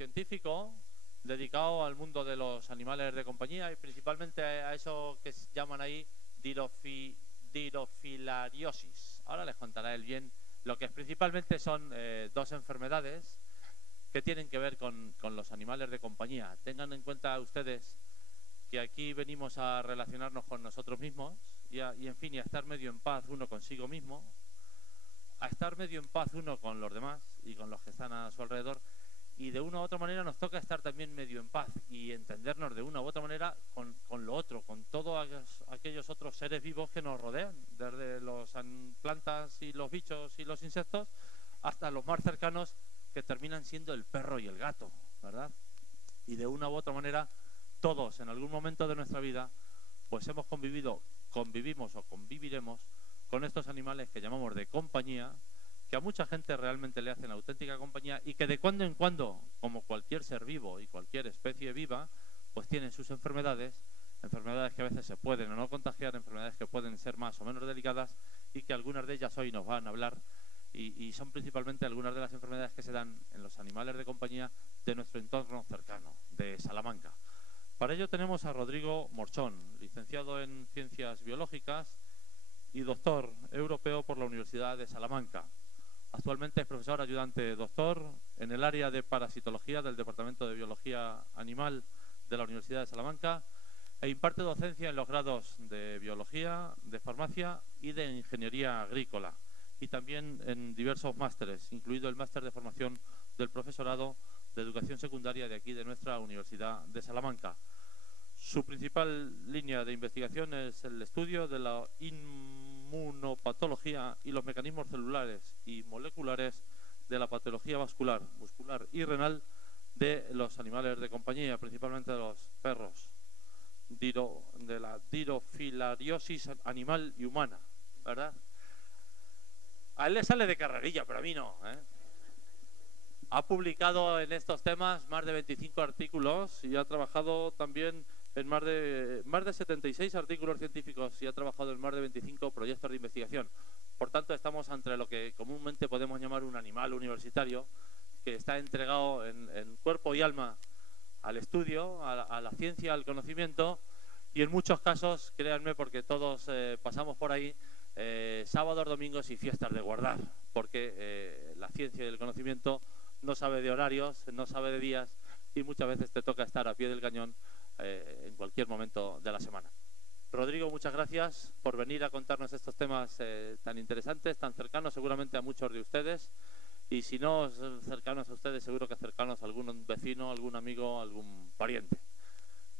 científico dedicado al mundo de los animales de compañía y principalmente a eso que llaman ahí dirofilariosis. Ahora les contará él bien lo que principalmente son dos enfermedades que tienen que ver con los animales de compañía. Tengan en cuenta ustedes que aquí venimos a relacionarnos con nosotros mismos y en fin, y a estar medio en paz uno consigo mismo, a estar medio en paz uno con los demás y con los que están a su alrededor, y de una u otra manera nos toca estar también medio en paz y entendernos de una u otra manera con lo otro, con todos aquellos otros seres vivos que nos rodean, desde las plantas y los bichos y los insectos hasta los más cercanos que terminan siendo el perro y el gato, ¿verdad? Y de una u otra manera todos en algún momento de nuestra vida pues hemos convivimos o conviviremos con estos animales que llamamos de compañía, que a mucha gente realmente le hacen auténtica compañía y que de cuando en cuando, como cualquier ser vivo y cualquier especie viva, pues tienen sus enfermedades que a veces se pueden o no contagiar, enfermedades que pueden ser más o menos delicadas y que algunas de ellas hoy nos van a hablar y son principalmente algunas de las enfermedades que se dan en los animales de compañía de nuestro entorno cercano, de Salamanca. Para ello tenemos a Rodrigo Morchón, licenciado en Ciencias Biológicas y doctor europeo por la Universidad de Salamanca. Actualmente es profesor ayudante doctor en el área de parasitología del Departamento de Biología Animal de la Universidad de Salamanca e imparte docencia en los grados de Biología, de Farmacia y de Ingeniería Agrícola y también en diversos másteres, incluido el máster de formación del profesorado de Educación Secundaria de aquí de nuestra Universidad de Salamanca. Su principal línea de investigación es el estudio de la inmunopatología y los mecanismos celulares y moleculares de la patología vascular, muscular y renal de los animales de compañía, principalmente de los perros, de la dirofilariosis animal y humana, ¿verdad? A él le sale de carrerilla, pero a mí no, ¿eh? Ha publicado en estos temas más de 25 artículos y ha trabajado también en más de 76 artículos científicos y ha trabajado en más de 25 proyectos de investigación. Por tanto, estamos ante lo que comúnmente podemos llamar un animal universitario que está entregado en cuerpo y alma al estudio, a la ciencia, al conocimiento y en muchos casos, créanme, porque todos pasamos por ahí, sábados, domingos y fiestas de guardar, porque la ciencia y el conocimiento no sabe de horarios, no sabe de días y muchas veces te toca estar a pie del cañón en cualquier momento de la semana. Rodrigo, muchas gracias por venir a contarnos estos temas tan interesantes, tan cercanos seguramente a muchos de ustedes y si no cercanos a ustedes, seguro que cercanos a algún vecino, algún amigo, algún pariente.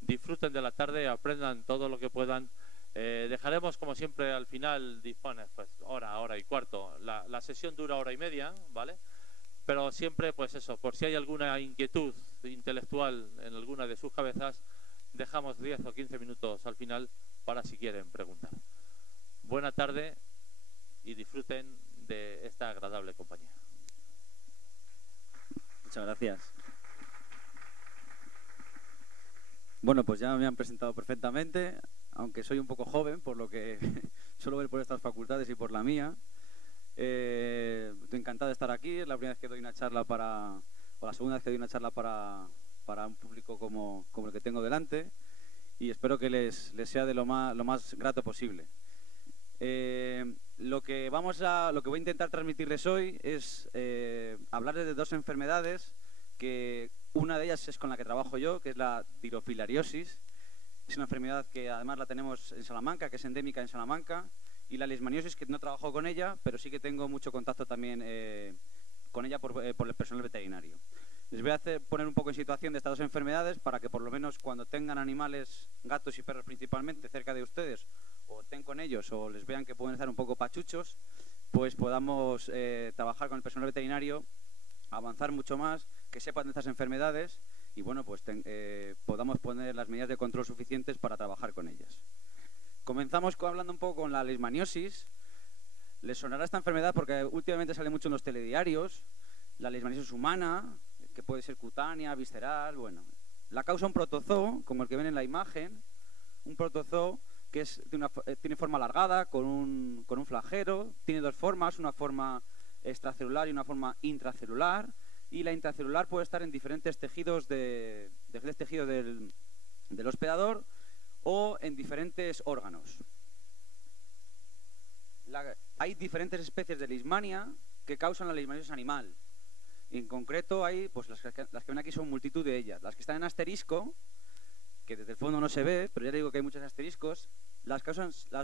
Disfruten de la tarde, aprendan todo lo que puedan. Dejaremos como siempre al final, dispones pues hora y cuarto. La sesión dura hora y media, ¿vale? Pero siempre pues eso, por si hay alguna inquietud intelectual en alguna de sus cabezas, dejamos 10 o 15 minutos al final para si quieren preguntar. Buena tarde y disfruten de esta agradable compañía. Muchas gracias. Bueno, pues ya me han presentado perfectamente, aunque soy un poco joven, por lo que suelo ver por estas facultades y por la mía. Estoy encantado de estar aquí, es la primera vez que doy una charla o la segunda vez que doy una charla para un público como el que tengo delante y espero que les sea de lo más grato posible. Lo que voy a intentar transmitirles hoy es hablarles de dos enfermedades que una de ellas es con la que trabajo yo, que es la dirofilariosis. Es una enfermedad que además la tenemos en Salamanca, que es endémica en Salamanca, y la leishmaniosis, que no trabajo con ella, pero sí que tengo mucho contacto también con ella por el personal veterinario. Les voy a poner un poco en situación de estas dos enfermedades para que por lo menos cuando tengan animales, gatos y perros principalmente, cerca de ustedes, o estén con ellos o les vean que pueden estar un poco pachuchos, pues podamos trabajar con el personal veterinario, avanzar mucho más, que sepan de estas enfermedades y bueno, pues podamos poner las medidas de control suficientes para trabajar con ellas. Comenzamos hablando un poco con la leishmaniosis. Les sonará esta enfermedad porque últimamente sale mucho en los telediarios. La leishmaniosis humana, que puede ser cutánea, visceral, bueno. La causa un protozoo, como el que ven en la imagen, un protozoo que tiene forma alargada, con un flagelo, tiene dos formas, una forma extracelular y una forma intracelular, Y la intracelular puede estar en diferentes tejidos del hospedador o en diferentes órganos. Hay diferentes especies de leishmania que causan la leishmaniasis animal. En concreto, hay, pues las que ven aquí son multitud de ellas. Las que están en asterisco, que desde el fondo no se ve, pero ya digo que hay muchos asteriscos,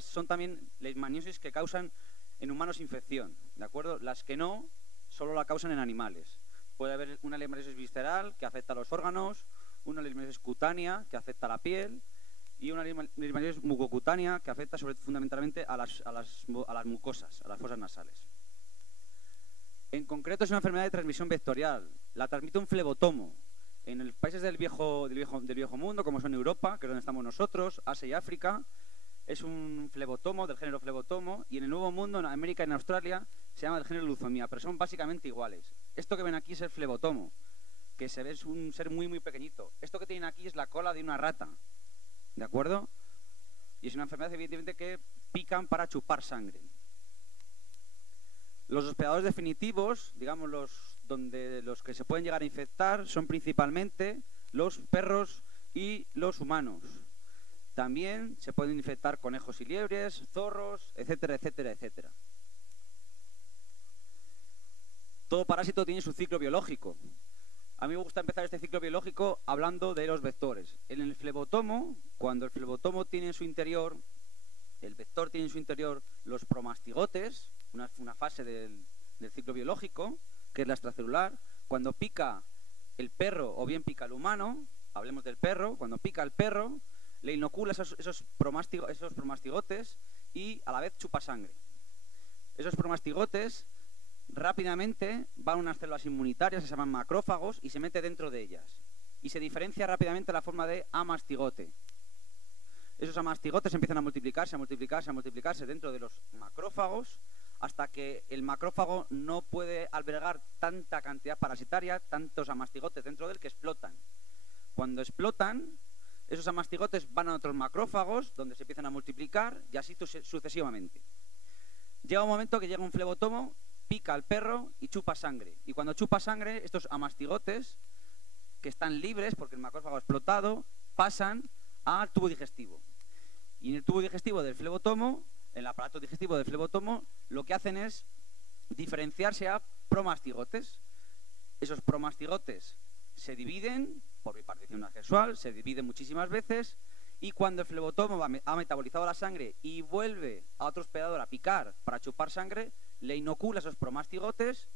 son también leishmaniosis que causan en humanos infección, ¿de acuerdo? Las que no, solo la causan en animales. Puede haber una leishmaniosis visceral que afecta a los órganos, una leishmaniosis cutánea que afecta a la piel y una leishmaniosis mucocutánea que afecta fundamentalmente a las mucosas, a las fosas nasales. En concreto es una enfermedad de transmisión vectorial. La transmite un flebotomo. En los países del viejo mundo, como son Europa, que es donde estamos nosotros, Asia y África, es un flebotomo del género flebotomo, y en el Nuevo Mundo, en América y en Australia, se llama del género luzomía, pero son básicamente iguales. Esto que ven aquí es el flebotomo, que se ve es un ser muy, muy pequeñito. Esto que tienen aquí es la cola de una rata, ¿de acuerdo? Y es una enfermedad, evidentemente, que pican para chupar sangre. Los hospedadores definitivos, digamos los que se pueden llegar a infectar, son principalmente los perros y los humanos. También se pueden infectar conejos y liebres, zorros, etcétera, etcétera, etcétera. Todo parásito tiene su ciclo biológico. A mí me gusta empezar este ciclo biológico hablando de los vectores. En el flebotomo, cuando el flebotomo tiene en su interior, el vector tiene en su interior los promastigotes, una fase del ciclo biológico, que es la extracelular. Cuando pica el perro o bien pica el humano, hablemos del perro, cuando pica el perro, le inocula esos promastigotes y a la vez chupa sangre. Esos promastigotes rápidamente van a unas células inmunitarias que se llaman macrófagos y se mete dentro de ellas. Y se diferencia rápidamente la forma de amastigote. Esos amastigotes empiezan a multiplicarse, a multiplicarse, a multiplicarse dentro de los macrófagos hasta que el macrófago no puede albergar tanta cantidad parasitaria, tantos amastigotes dentro de él que explotan. Cuando explotan, esos amastigotes van a otros macrófagos donde se empiezan a multiplicar y así sucesivamente. Llega un momento que llega un flebotomo, pica al perro y chupa sangre. Y cuando chupa sangre, estos amastigotes, que están libres porque el macrófago ha explotado, pasan al tubo digestivo. Y en el tubo digestivo del flebotomo, en el aparato digestivo del flebotomo, lo que hacen es diferenciarse a promastigotes. Esos promastigotes se dividen por bipartición sexual, se dividen muchísimas veces, y cuando el flebotomo ha metabolizado la sangre y vuelve a otro hospedador a picar para chupar sangre, le inocula esos promastigotes,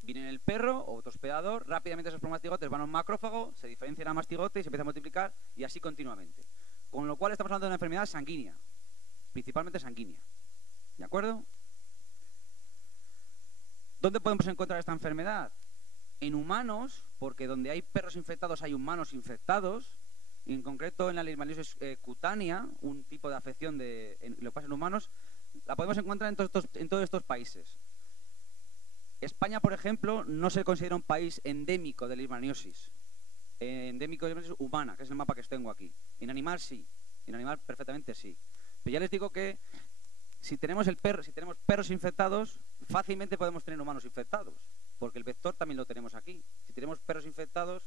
viene el perro o otro hospedador, rápidamente esos promastigotes van a un macrófago, se diferencian a mastigotes y se empieza a multiplicar y así continuamente. Con lo cual estamos hablando de una enfermedad sanguínea, principalmente sanguínea. ¿De acuerdo? ¿Dónde podemos encontrar esta enfermedad? En humanos, porque donde hay perros infectados hay humanos infectados, y en concreto en la leishmaniosis cutánea, un tipo de afección lo que pasa en humanos, la podemos encontrar en todos estos países. España, por ejemplo, no se considera un país endémico de leishmaniosis. Endémico de leishmaniosis humana, que es el mapa que tengo aquí. En animal sí, en animal perfectamente sí. Pero ya les digo que si tenemos perros infectados, fácilmente podemos tener humanos infectados, porque el vector también lo tenemos aquí. Si tenemos perros infectados,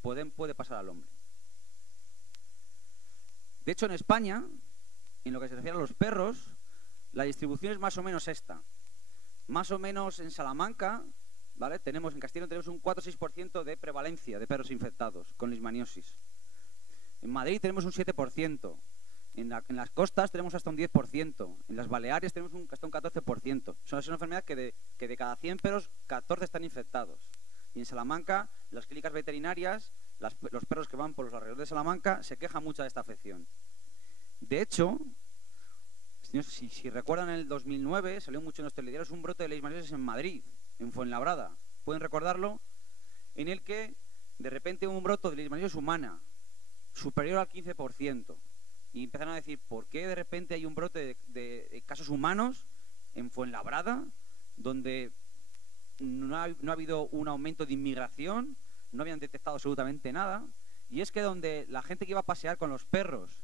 puede pasar al hombre. De hecho, en España, en lo que se refiere a los perros, la distribución es más o menos esta. Más o menos en Salamanca, ¿vale? En Castilla tenemos un 4 o 6% de prevalencia de perros infectados con leishmaniosis. En Madrid tenemos un 7%. En las costas tenemos hasta un 10%. En las Baleares tenemos hasta un 14%. Es una enfermedad que de cada 100 perros, 14 están infectados. Y en Salamanca, las clínicas veterinarias, los perros que van por los alrededores de Salamanca, se quejan mucho de esta afección. De hecho, si recuerdan, en el 2009 salió mucho en los telediarios un brote de leishmaniosis en Madrid, en Fuenlabrada. ¿Pueden recordarlo? En el que de repente hubo un brote de leishmaniosis humana, superior al 15%. Y empezaron a decir, ¿por qué de repente hay un brote de casos humanos en Fuenlabrada, donde no ha habido un aumento de inmigración, no habían detectado absolutamente nada? Y es que donde la gente que iba a pasear con los perros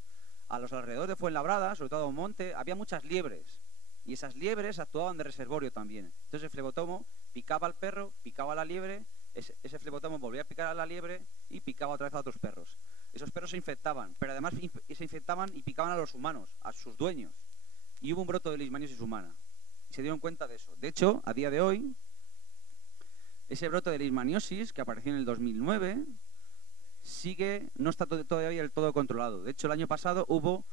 a los alrededores de Fuenlabrada, sobre todo a un monte, había muchas liebres. Y esas liebres actuaban de reservorio también. Entonces el flebotomo Picaba al perro, picaba a la liebre, ese flebotomo volvía a picar a la liebre y picaba otra vez a otros perros. Esos perros se infectaban, pero además se infectaban y picaban a los humanos, a sus dueños. Y hubo un brote de leishmaniosis humana. Y se dieron cuenta de eso. De hecho, a día de hoy, ese brote de leishmaniosis, que apareció en el 2009, no está todavía del todo controlado. De hecho, el año pasado hubo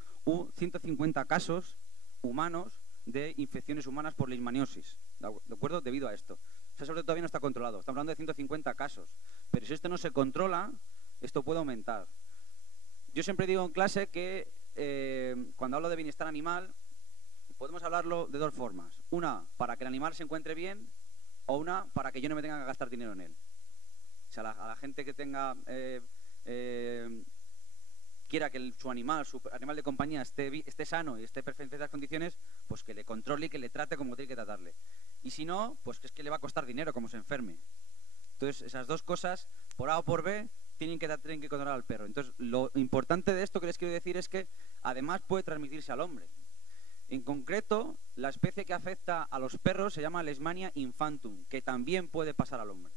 150 casos humanos de infecciones humanas por leishmaniosis, ¿de acuerdo? Debido a esto. Ese brote todavía no está controlado. Estamos hablando de 150 casos. Pero si esto no se controla, esto puede aumentar. Yo siempre digo en clase que cuando hablo de bienestar animal, podemos hablarlo de dos formas. Una, para que el animal se encuentre bien, o una, para que yo no me tenga que gastar dinero en él. O sea, a la gente que tenga quiera que su animal de compañía esté sano y esté en perfectas condiciones, pues que le controle y que le trate como tiene que tratarle. Y si no, pues que es que le va a costar dinero como se enferme. Entonces, esas dos cosas, por A o por B, tienen que controlar al perro. Entonces, lo importante de esto que les quiero decir es que además puede transmitirse al hombre. En concreto, la especie que afecta a los perros se llama Leishmania infantum, que también puede pasar al hombre.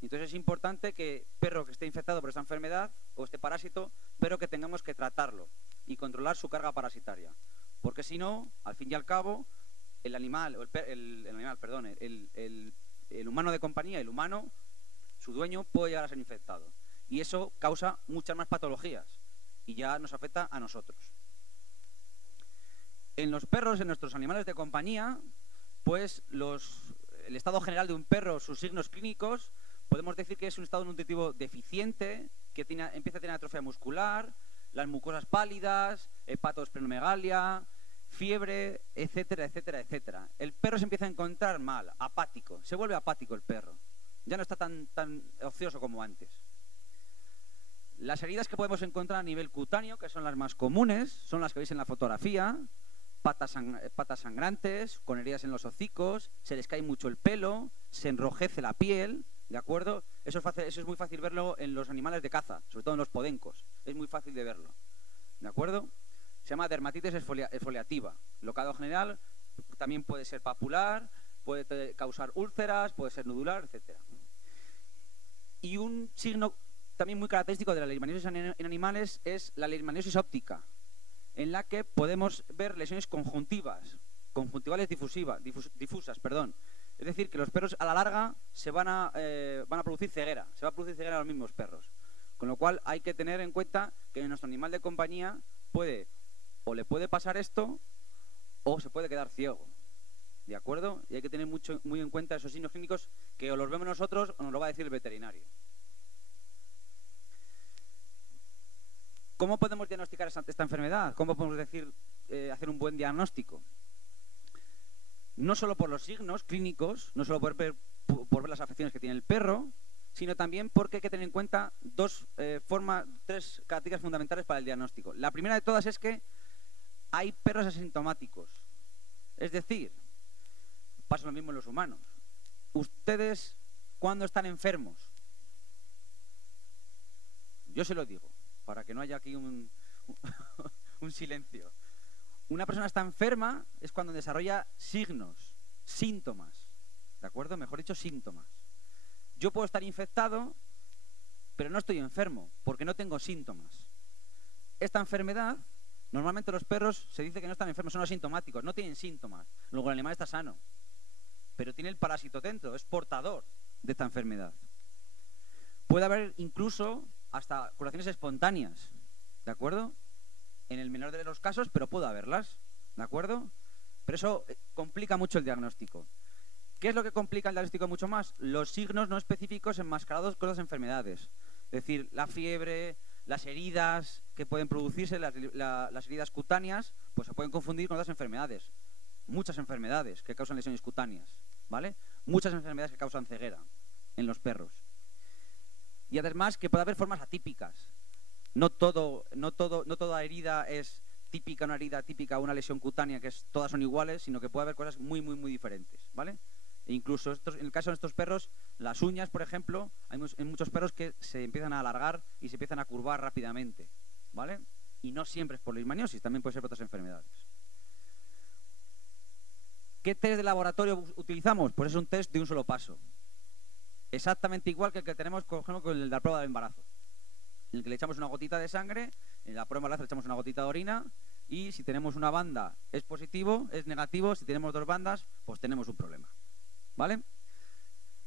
Entonces es importante que perro que esté infectado por esta enfermedad o este parásito, pero que tengamos que tratarlo y controlar su carga parasitaria. Porque si no, al fin y al cabo, el humano de compañía, el humano, su dueño, puede llegar a ser infectado. Y eso causa muchas más patologías y ya nos afecta a nosotros. En los perros, en nuestros animales de compañía, pues el estado general de un perro, sus signos clínicos, podemos decir que es un estado nutritivo deficiente, que empieza a tener atrofia muscular, las mucosas pálidas, hepatosplenomegalia, fiebre, etcétera, etcétera, etcétera. El perro se empieza a encontrar mal, apático, se vuelve apático el perro. Ya no está tan ocioso como antes. Las heridas que podemos encontrar a nivel cutáneo, que son las más comunes, son las que veis en la fotografía: patas sangrantes, con heridas en los hocicos, se les cae mucho el pelo, se enrojece la piel, ¿de acuerdo? Eso es muy fácil verlo en los animales de caza, sobre todo en los podencos, es muy fácil de verlo, ¿de acuerdo? Se llama dermatitis exfoliativa. Locado general también puede ser papular, puede causar úlceras, puede ser nodular, etc. Y un signo también muy característico de la leishmaniosis en animales es la leishmaniosis óptica, en la que podemos ver lesiones conjuntivales difusas. Es decir, que los perros a la larga van a producir ceguera, se va a producir ceguera a los mismos perros. Con lo cual hay que tener en cuenta que nuestro animal de compañía le puede pasar esto o se puede quedar ciego, ¿de acuerdo? Y hay que tener muy en cuenta esos signos clínicos que o los vemos nosotros o nos lo va a decir el veterinario. ¿Cómo podemos diagnosticar esta enfermedad? ¿Cómo podemos hacer un buen diagnóstico? No solo por los signos clínicos, no solo por ver las afecciones que tiene el perro, sino también porque hay que tener en cuenta tres características fundamentales para el diagnóstico. La primera de todas es que hay perros asintomáticos. Es decir, pasa lo mismo en los humanos. Ustedes, ¿cuándo están enfermos? Yo se lo digo, para que no haya aquí un silencio. Una persona está enferma es cuando desarrolla signos, síntomas, ¿de acuerdo? Mejor dicho, síntomas. Yo puedo estar infectado, pero no estoy enfermo, porque no tengo síntomas. Esta enfermedad, normalmente los perros se dice que no están enfermos, son asintomáticos, no tienen síntomas. Luego el animal está sano, pero tiene el parásito dentro, es portador de esta enfermedad. Puede haber incluso hasta curaciones espontáneas, ¿de acuerdo? En el menor de los casos, pero puede haberlas, ¿de acuerdo? Pero eso complica mucho el diagnóstico. ¿Qué es lo que complica el diagnóstico mucho más? Los signos no específicos enmascarados con las enfermedades. Es decir, la fiebre, las heridas que pueden producirse, las heridas cutáneas, pues se pueden confundir con otras enfermedades. Muchas enfermedades que causan lesiones cutáneas, ¿vale? Muchas enfermedades que causan ceguera en los perros. Y además que puede haber formas atípicas. No toda herida es típica, una herida típica, una lesión cutánea, todas son iguales, sino que puede haber cosas muy, muy, muy diferentes, ¿vale? E incluso en el caso de estos perros, las uñas, por ejemplo, hay muchos perros que se empiezan a alargar y se empiezan a curvar rápidamente, ¿vale? Y no siempre es por leishmaniosis, también puede ser por otras enfermedades. ¿Qué test de laboratorio utilizamos? Pues es un test de un solo paso. Exactamente igual que el que tenemos, por ejemplo, con el de la prueba del embarazo. En el que le echamos una gotita de sangre, en la prueba de embarazo le echamos una gotita de orina, y si tenemos una banda es positivo, es negativo. Si tenemos dos bandas, pues tenemos un problema. ¿Vale?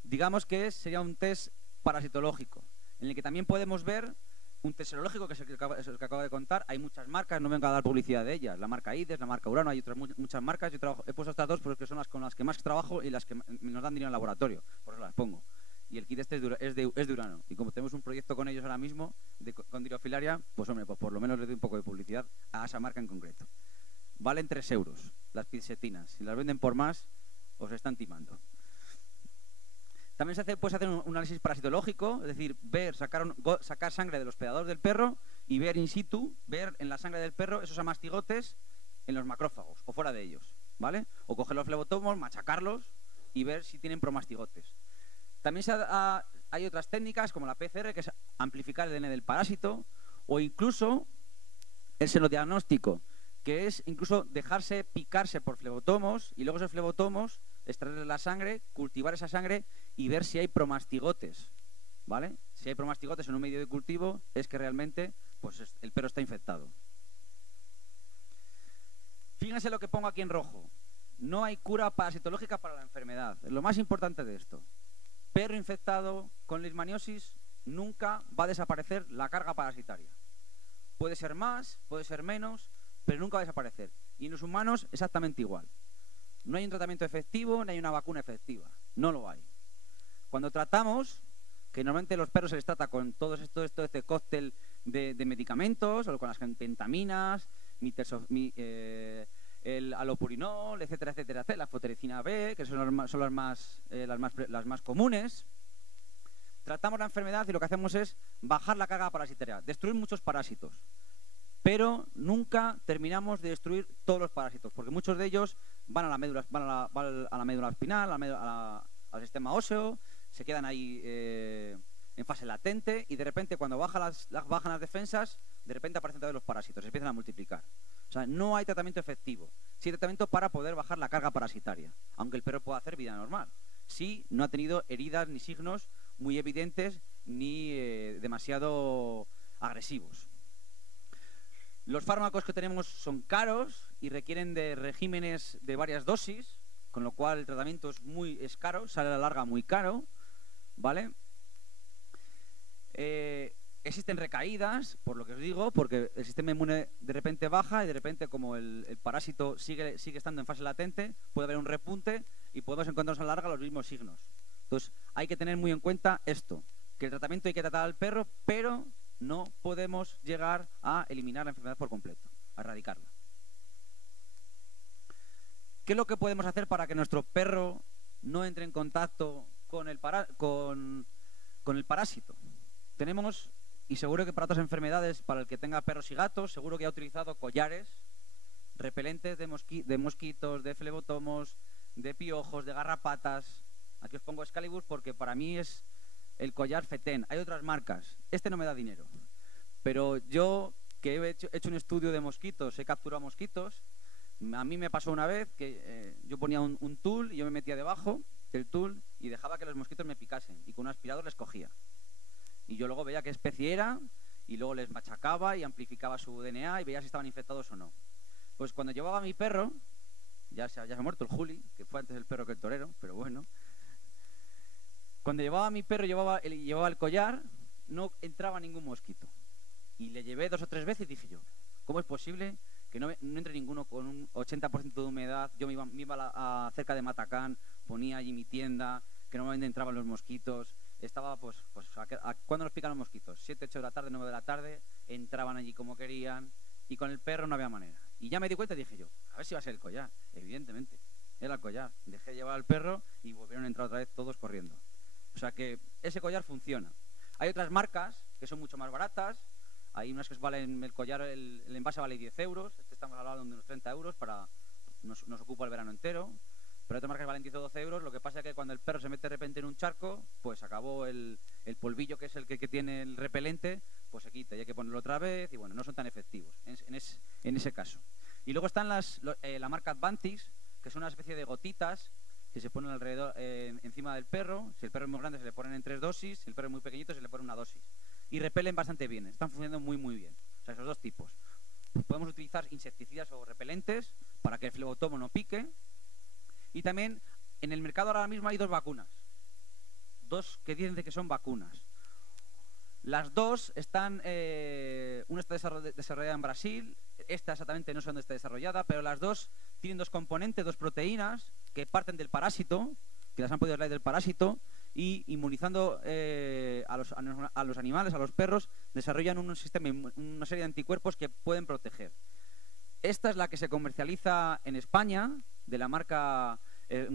Digamos que sería un test parasitológico, en el que también podemos ver un test serológico, que es el que acabo de contar. Hay muchas marcas, no vengo a dar publicidad de ellas. La marca IDES, la marca Urano, hay otras muchas marcas. He puesto estas dos porque son las con las que más trabajo y las que nos dan dinero en el laboratorio. Por eso las pongo. Y el kit este es de Urano. Y como tenemos un proyecto con ellos ahora mismo, con Dirofilaria, pues hombre, pues por lo menos les doy un poco de publicidad a esa marca en concreto. Valen 3 euros las pizetinas. Si las venden por más, os están timando. También puedes hacer un análisis parasitológico, es decir, sacar sangre del hospedador del perro y ver in situ, ver en la sangre del perro esos amastigotes en los macrófagos o fuera de ellos, ¿vale? O coger los flebotomos, machacarlos y ver si tienen promastigotes. También hay otras técnicas como la PCR, que es amplificar el ADN del parásito, o incluso el serodiagnóstico, que es incluso dejarse picarse por flebotomos y luego esos flebotomos extraer la sangre, cultivar esa sangre y ver si hay promastigotes, ¿vale? Si hay promastigotes en un medio de cultivo, es que realmente pues, el perro está infectado. Fíjense lo que pongo aquí en rojo. No hay cura parasitológica para la enfermedad. Es lo más importante de esto. Perro infectado con leishmaniosis, nunca va a desaparecer la carga parasitaria. Puede ser más, puede ser menos, pero nunca va a desaparecer. Y en los humanos exactamente igual. No hay un tratamiento efectivo, ni hay una vacuna efectiva. No lo hay. Cuando tratamos, que normalmente los perros se les trata con todo este cóctel de medicamentos, o con las pentaminas, el alopurinol, etcétera, etcétera, la fotericina B, que son las más comunes. Tratamos la enfermedad y lo que hacemos es bajar la carga parasitaria, destruir muchos parásitos. Pero nunca terminamos de destruir todos los parásitos, porque muchos de ellos van a la médula espinal, al sistema óseo, se quedan ahí en fase latente y de repente cuando bajan las defensas, de repente aparecen todos los parásitos, se empiezan a multiplicar. O sea, no hay tratamiento efectivo. Sí hay tratamiento para poder bajar la carga parasitaria, aunque el perro pueda hacer vida normal. Sí, no ha tenido heridas ni signos muy evidentes ni demasiado agresivos. Los fármacos que tenemos son caros y requieren de regímenes de varias dosis, con lo cual el tratamiento es caro, sale a la larga muy caro, ¿vale? Existen recaídas, por lo que os digo, porque el sistema inmune de repente baja y de repente como el parásito sigue estando en fase latente, puede haber un repunte y podemos encontrarnos a la larga los mismos signos. Entonces hay que tener muy en cuenta esto, que el tratamiento hay que tratar al perro, pero no podemos llegar a eliminar la enfermedad por completo, a erradicarla. ¿Qué es lo que podemos hacer para que nuestro perro no entre en contacto con el parásito? Tenemos, y seguro que para otras enfermedades, para el que tenga perros y gatos, seguro que ha utilizado collares repelentes de mosquitos, de flebotomos, de piojos, de garrapatas. Aquí os pongo Excalibur porque para mí es el collar Feten. Hay otras marcas. Este no me da dinero. Pero yo, que he hecho un estudio de mosquitos, he capturado mosquitos, a mí me pasó una vez que yo ponía un tul y yo me metía debajo del tul y dejaba que los mosquitos me picasen y con un aspirador les cogía. Y yo luego veía qué especie era y luego les machacaba y amplificaba su DNA y veía si estaban infectados o no. Pues cuando llevaba a mi perro, ya se ha muerto el Juli, que fue antes el perro que el torero, pero bueno. Cuando llevaba a mi perro, llevaba el collar, no entraba ningún mosquito. Y le llevé 2 o 3 veces y dije yo, ¿cómo es posible que no entre ninguno con un 80% de humedad? Yo me iba cerca de Matacán, ponía allí mi tienda, que normalmente entraban los mosquitos. Estaba, ¿cuándo nos pican los mosquitos? 7, 8 de la tarde, 9 de la tarde, entraban allí como querían y con el perro no había manera. Y ya me di cuenta y dije yo, a ver si va a ser el collar. Evidentemente, era el collar. Dejé de llevar al perro y volvieron a entrar otra vez todos corriendo. O sea que ese collar funciona. Hay otras marcas que son mucho más baratas. Hay unas que valen el collar, el envase vale 10 euros. Este estamos hablando de unos 30 euros nos ocupa el verano entero. Pero otras marcas valen 10 o 12 euros. Lo que pasa es que cuando el perro se mete de repente en un charco, pues acabó el polvillo, que es el que tiene el repelente, pues se quita y hay que ponerlo otra vez y bueno, no son tan efectivos en ese caso. Y luego están la marca Advantix, que son una especie de gotitas que se ponen alrededor, encima del perro. Si el perro es muy grande se le ponen en 3 dosis, si el perro es muy pequeñito se le pone una dosis. Y repelen bastante bien, están funcionando muy muy bien. O sea, esos dos tipos. Podemos utilizar insecticidas o repelentes para que el flebotomo no pique. Y también en el mercado ahora mismo hay 2 vacunas. 2 que dicen que son vacunas. Las 2 están, una está desarrollada en Brasil, esta exactamente no sé dónde está desarrollada, pero las 2 tienen 2 componentes, 2 proteínas que parten del parásito, que las han podido extraer del parásito, y inmunizando a los animales, a los perros, desarrollan un sistema, una serie de anticuerpos que pueden proteger. Esta es la que se comercializa en España, de la marca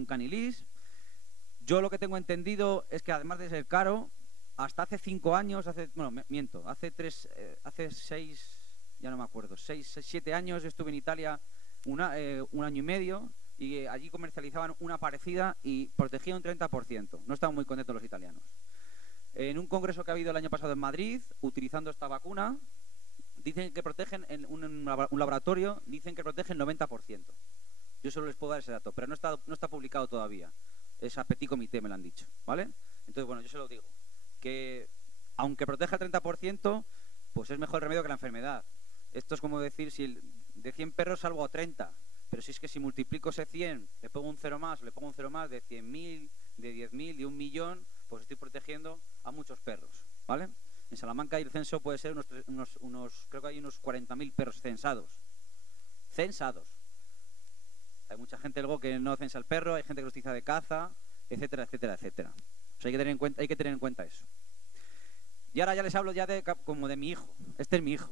Canilis. Yo lo que tengo entendido es que además de ser caro, hasta hace 5 años, hace 6, ya no me acuerdo, 6, 7 años estuve en Italia un año y medio y allí comercializaban una parecida y protegía un 30%. No estaban muy contentos los italianos. En un congreso que ha habido el año pasado en Madrid, utilizando esta vacuna, dicen que protegen, en un laboratorio, dicen que protegen el 90%. Yo solo les puedo dar ese dato, pero no está publicado todavía. Es a petit comité, me lo han dicho, ¿vale? Entonces, bueno, yo se lo digo, que aunque proteja el 30%, pues es mejor el remedio que la enfermedad. Esto es como decir, si de 100 perros salvo a 30, pero si es que si multiplico ese 100, le pongo un cero más, o le pongo un cero más de 100.000, de 10.000, de 1.000.000, pues estoy protegiendo a muchos perros, ¿vale? En Salamanca el censo puede ser creo que hay unos 40.000 perros censados. Censados. Hay mucha gente luego que no censa el perro, hay gente que lo utiliza de caza, etcétera, etcétera, etcétera. O sea, hay que tener en cuenta eso. Y ahora ya les hablo ya como de mi hijo. Este es mi hijo.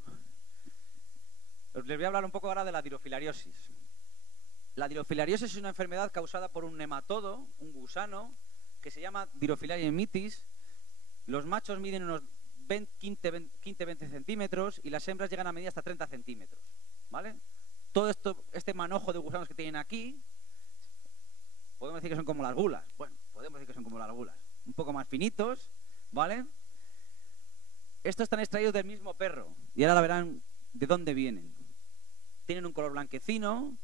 Les voy a hablar un poco ahora de la dirofilariosis. La dirofilariosis es una enfermedad causada por un nematodo, un gusano, que se llama Dirofilaria mitis. Los machos miden unos 15-20 centímetros y las hembras llegan a medir hasta 30 centímetros. ¿Vale? Todo este manojo de gusanos que tienen aquí, podemos decir que son como las gulas. Bueno, podemos decir que son como las gulas. Un poco más finitos, ¿vale? Estos están extraídos del mismo perro. Y ahora la verán de dónde vienen. Tienen un color blanquecino,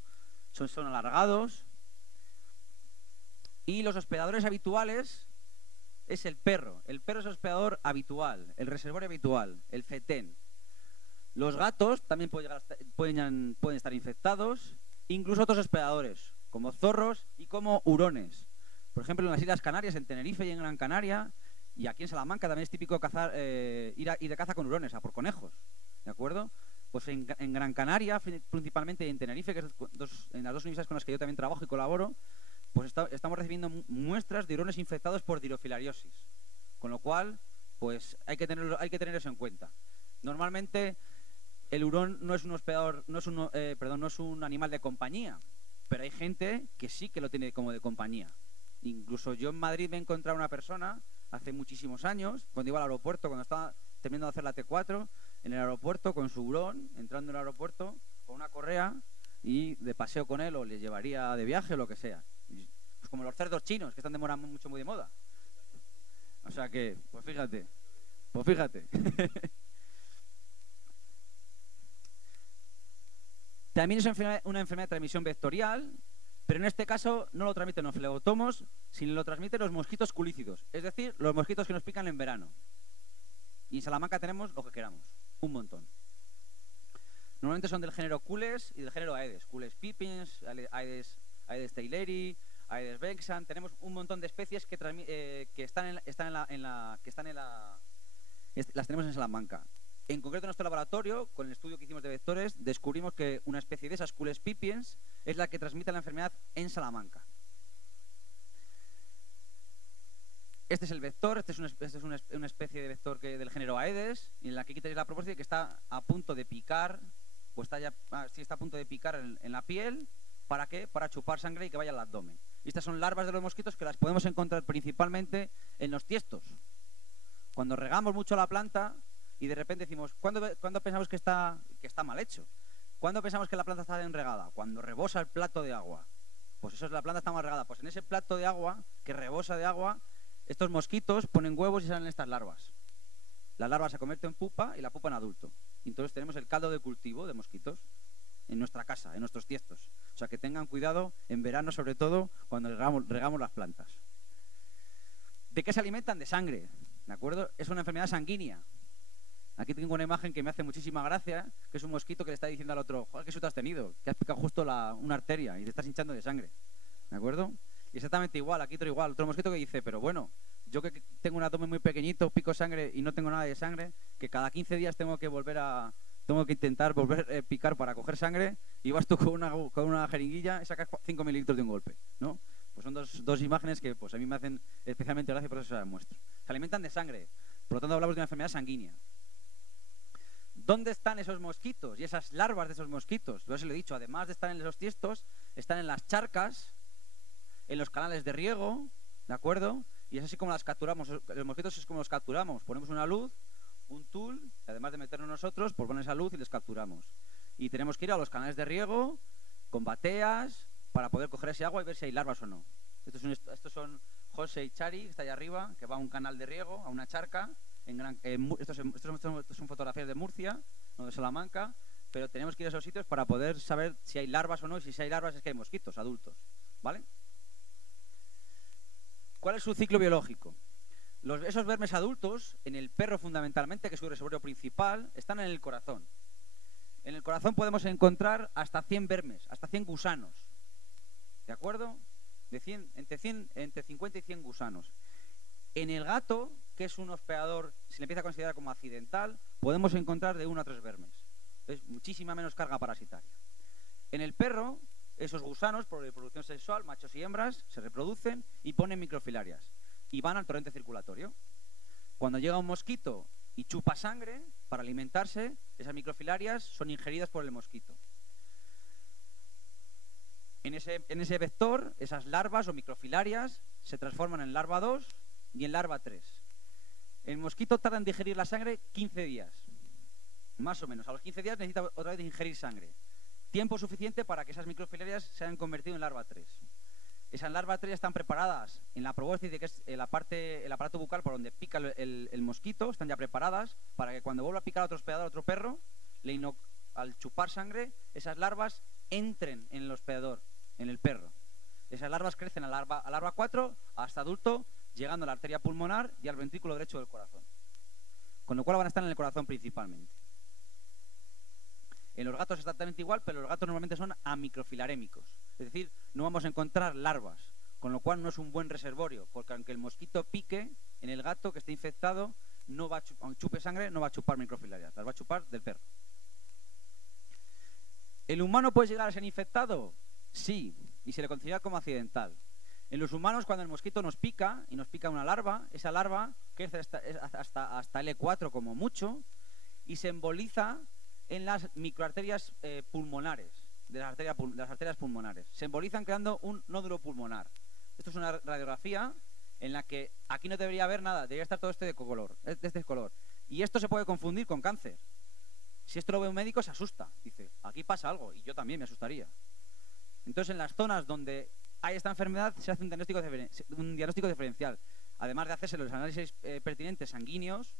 son alargados. Y los hospedadores habituales es el perro. El perro es el hospedador habitual, el reservorio habitual, el fetén. Los gatos también pueden estar infectados, incluso otros hospedadores, como zorros y como hurones. Por ejemplo, en las Islas Canarias, en Tenerife y en Gran Canaria, y aquí en Salamanca también es típico cazar, ir de caza con hurones, a por conejos, ¿de acuerdo? Pues en Gran Canaria, principalmente, y en Tenerife, que es en las 2 universidades con las que yo también trabajo y colaboro, pues estamos recibiendo muestras de hurones infectados por dirofilariosis. Con lo cual, pues hay que tener eso en cuenta. Normalmente el hurón no es un hospedador, no es un animal de compañía, pero hay gente que sí que lo tiene como de compañía. Incluso yo en Madrid me he encontrado una persona hace muchísimos años, cuando iba al aeropuerto, cuando estaba terminando de hacer la T4, en el aeropuerto con su hurón, entrando en el aeropuerto con una correa y de paseo con él, o le llevaría de viaje o lo que sea. Pues como los cerdos chinos, que están muy de moda. O sea que, pues fíjate. También es una enfermedad de transmisión vectorial, pero en este caso no lo transmiten los flebotomos, sino lo transmiten los mosquitos culícidos, es decir, los mosquitos que nos pican en verano. Y en Salamanca tenemos lo que queramos, un montón. Normalmente son del género Cules y del género Aedes. Cules pipiens, Aedes tayleri, Aedes vexan. Tenemos un montón de especies que las tenemos en Salamanca. En concreto, en nuestro laboratorio, con el estudio que hicimos de vectores, descubrimos que una especie de esas Cules pipiens es la que transmite la enfermedad en Salamanca. Este es el vector, este es una especie de vector del género Aedes, en la que aquí tenéis la proporción de que está a punto de picar, o está a punto de picar en la piel. ¿Para qué? Para chupar sangre y que vaya al abdomen. Y estas son larvas de los mosquitos que las podemos encontrar principalmente en los tiestos. Cuando regamos mucho la planta y de repente decimos, ¿cuándo pensamos que está mal hecho? ¿Cuándo pensamos que la planta está enregada? Cuando rebosa el plato de agua. Pues eso es, la planta está mal regada. Pues en ese plato de agua, que rebosa de agua, estos mosquitos ponen huevos y salen estas larvas. La larva se convierte en pupa y la pupa en adulto. Y entonces tenemos el caldo de cultivo de mosquitos. en nuestra casa, en nuestros tiestos. O sea, que tengan cuidado en verano, sobre todo, cuando regamos las plantas. ¿De qué se alimentan? De sangre, ¿de acuerdo? Es una enfermedad sanguínea. Aquí tengo una imagen que me hace muchísima gracia, que es un mosquito que le está diciendo al otro, joder, ¿qué susto has tenido? Que has picado justo una arteria y te estás hinchando de sangre, ¿de acuerdo? Y exactamente igual, aquí otro igual, otro mosquito que dice, pero bueno, yo que tengo un abdomen muy pequeñito, pico sangre y no tengo nada de sangre, que cada 15 días tengo que intentar volver a picar para coger sangre, y vas tú con una jeringuilla y sacas 5 mililitros de un golpe, ¿no? Pues son dos imágenes que pues a mí me hacen especialmente gracia, por eso se las muestro. Se alimentan de sangre, por lo tanto hablamos de una enfermedad sanguínea. ¿Dónde están esos mosquitos y esas larvas de esos mosquitos? Yo os lo he dicho, además de estar en los tiestos, están en las charcas, en los canales de riego, ¿de acuerdo? Y es así como las capturamos. Los mosquitos es como los capturamos. Ponemos una luz, un tool, y además de meternos nosotros, pues ponen esa luz y les capturamos. Y tenemos que ir a los canales de riego con bateas para poder coger ese agua y ver si hay larvas o no. Estos son José y Chari, que está ahí arriba, que va a un canal de riego, a una charca. Estos son fotografías de Murcia, no de Salamanca, pero tenemos que ir a esos sitios para poder saber si hay larvas o no, y si hay larvas es que hay mosquitos adultos, ¿vale? ¿Cuál es su ciclo biológico? Esos vermes adultos, en el perro fundamentalmente, que es su reservorio principal, están en el corazón. En el corazón podemos encontrar hasta 100 vermes, hasta 100 gusanos, ¿de acuerdo? Entre 50 y 100 gusanos. En el gato, que es un hospedador, se le empieza a considerar como accidental, podemos encontrar de 1 a 3 vermes. Es muchísima menos carga parasitaria. En el perro, esos gusanos, por reproducción sexual, machos y hembras, se reproducen y ponen microfilarias y van al torrente circulatorio. Cuando llega un mosquito y chupa sangre para alimentarse, esas microfilarias son ingeridas por el mosquito. En ese vector, esas larvas o microfilarias se transforman en larva 2 y en larva 3. El mosquito tarda en digerir la sangre 15 días, más o menos. A los 15 días necesita otra vez ingerir sangre. Tiempo suficiente para que esas microfilarias se hayan convertido en larva 3. Esas larvas 3 están preparadas en la probóscide, que es el aparato bucal por donde pica el mosquito, están ya preparadas para que cuando vuelva a picar a otro hospedador, a otro perro, al chupar sangre, esas larvas entren en el hospedador, en el perro. Esas larvas crecen a larva 4 hasta adulto, llegando a la arteria pulmonar y al ventrículo derecho del corazón. Con lo cual van a estar en el corazón principalmente. En los gatos exactamente igual, pero los gatos normalmente son amicrofilarémicos. Es decir, no vamos a encontrar larvas, con lo cual no es un buen reservorio, porque aunque el mosquito pique en el gato que esté infectado, aunque chupe sangre, no va a chupar microfilarias, las va a chupar del perro. ¿El humano puede llegar a ser infectado? Sí, y se le considera como accidental. En los humanos, cuando el mosquito nos pica, y nos pica una larva, esa larva crece hasta L4 como mucho, y se emboliza en las microarterias pulmonares, de las arterias pulmonares. Se embolizan creando un nódulo pulmonar. Esto es una radiografía en la que aquí no debería haber nada, debería estar todo de este color. Y esto se puede confundir con cáncer. Si esto lo ve un médico, se asusta. Dice, aquí pasa algo, y yo también me asustaría. Entonces, en las zonas donde hay esta enfermedad, se hace un diagnóstico diferencial. Además de hacerse los análisis pertinentes sanguíneos,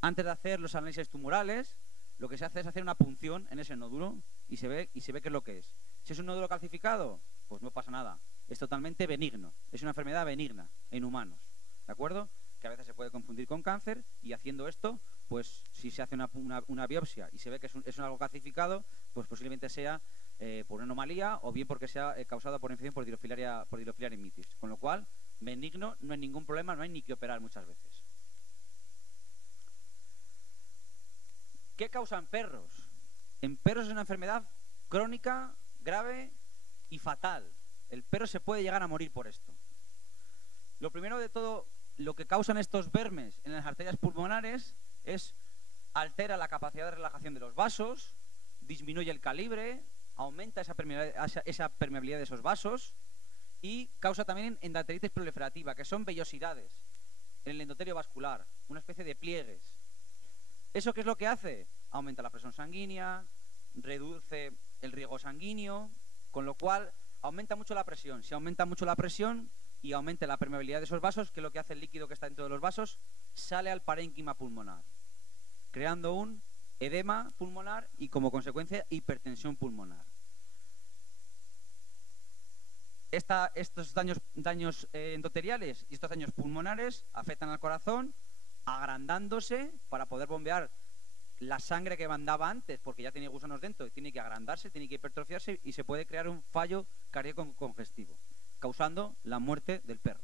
antes de hacer los análisis tumorales, lo que se hace es hacer una punción en ese nódulo y se ve qué es lo que es. Si es un nódulo calcificado, pues no pasa nada. Es totalmente benigno. Es una enfermedad benigna en humanos. ¿De acuerdo? Que a veces se puede confundir con cáncer, y haciendo esto, pues si se hace una biopsia y se ve que es algo calcificado, pues posiblemente sea por una anomalía o bien porque sea causado por infección por Dirofilaria mitis. Con lo cual, benigno, no hay ningún problema, no hay ni que operar muchas veces. ¿Qué causa en perros? En perros es una enfermedad crónica, grave y fatal. El perro se puede llegar a morir por esto. Lo primero de todo, lo que causan estos vermes en las arterias pulmonares es altera la capacidad de relajación de los vasos, disminuye el calibre, aumenta esa permeabilidad de esos vasos y causa también endoteritis proliferativa, que son vellosidades en el endotelio vascular, una especie de pliegues. ¿Eso qué es lo que hace? Aumenta la presión sanguínea, reduce el riego sanguíneo, con lo cual aumenta mucho la presión. Si aumenta mucho la presión y aumenta la permeabilidad de esos vasos, ¿qué es lo que hace el líquido que está dentro de los vasos? Sale al parénquima pulmonar, creando un edema pulmonar y, como consecuencia, hipertensión pulmonar. Estos daños endoteliales y estos daños pulmonares afectan al corazón, agrandándose para poder bombear la sangre que mandaba antes, porque ya tenía gusanos dentro, tiene que agrandarse, tiene que hipertrofiarse y se puede crear un fallo cardíaco congestivo, causando la muerte del perro.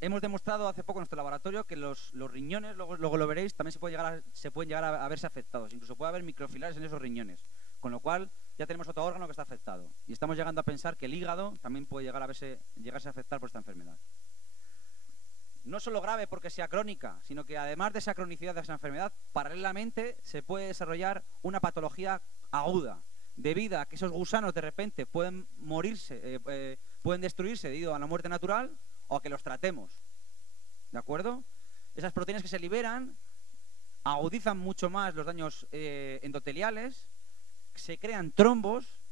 Hemos demostrado hace poco en nuestro laboratorio que los riñones, luego lo veréis, también se pueden llegar a verse afectados. Incluso puede haber microfilares en esos riñones, con lo cual ya tenemos otro órgano que está afectado. Y estamos llegando a pensar que el hígado también puede llegarse a afectar por esta enfermedad. No solo grave porque sea crónica, sino que además de esa cronicidad de esa enfermedad, paralelamente se puede desarrollar una patología aguda, debido a que esos gusanos de repente pueden morirse, pueden destruirse debido a la muerte natural o a que los tratemos. ¿De acuerdo? Esas proteínas que se liberan agudizan mucho más los daños endoteliales, se crean trombos,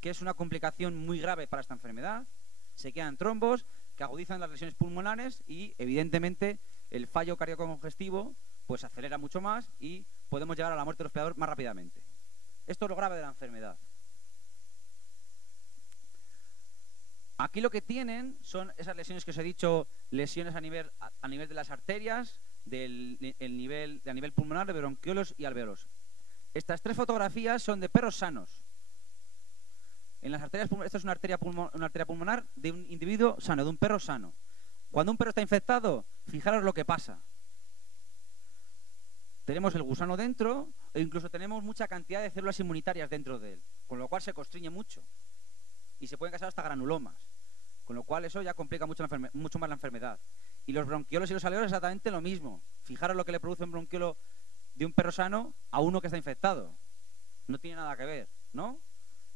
que es una complicación muy grave para esta enfermedad. Se crean trombos que agudizan las lesiones pulmonares y, evidentemente, el fallo cardíaco congestivo pues acelera mucho más y podemos llegar a la muerte del hospedador más rápidamente. Esto es lo grave de la enfermedad. Aquí lo que tienen son esas lesiones que os he dicho, lesiones a nivel de las arterias, a nivel pulmonar, de bronquiolos y alveolos. Estas tres fotografías son de perros sanos. En las arterias, esta es una arteria pulmonar de un individuo sano, de un perro sano. Cuando un perro está infectado, fijaros lo que pasa. Tenemos el gusano dentro e incluso tenemos mucha cantidad de células inmunitarias dentro de él, con lo cual se constriñe mucho y se pueden causar hasta granulomas, con lo cual eso ya complica mucho más la enfermedad. Y los bronquiolos y los alveolos exactamente lo mismo. Fijaros lo que le produce un bronquiolo de un perro sano a uno que está infectado. No tiene nada que ver, ¿no?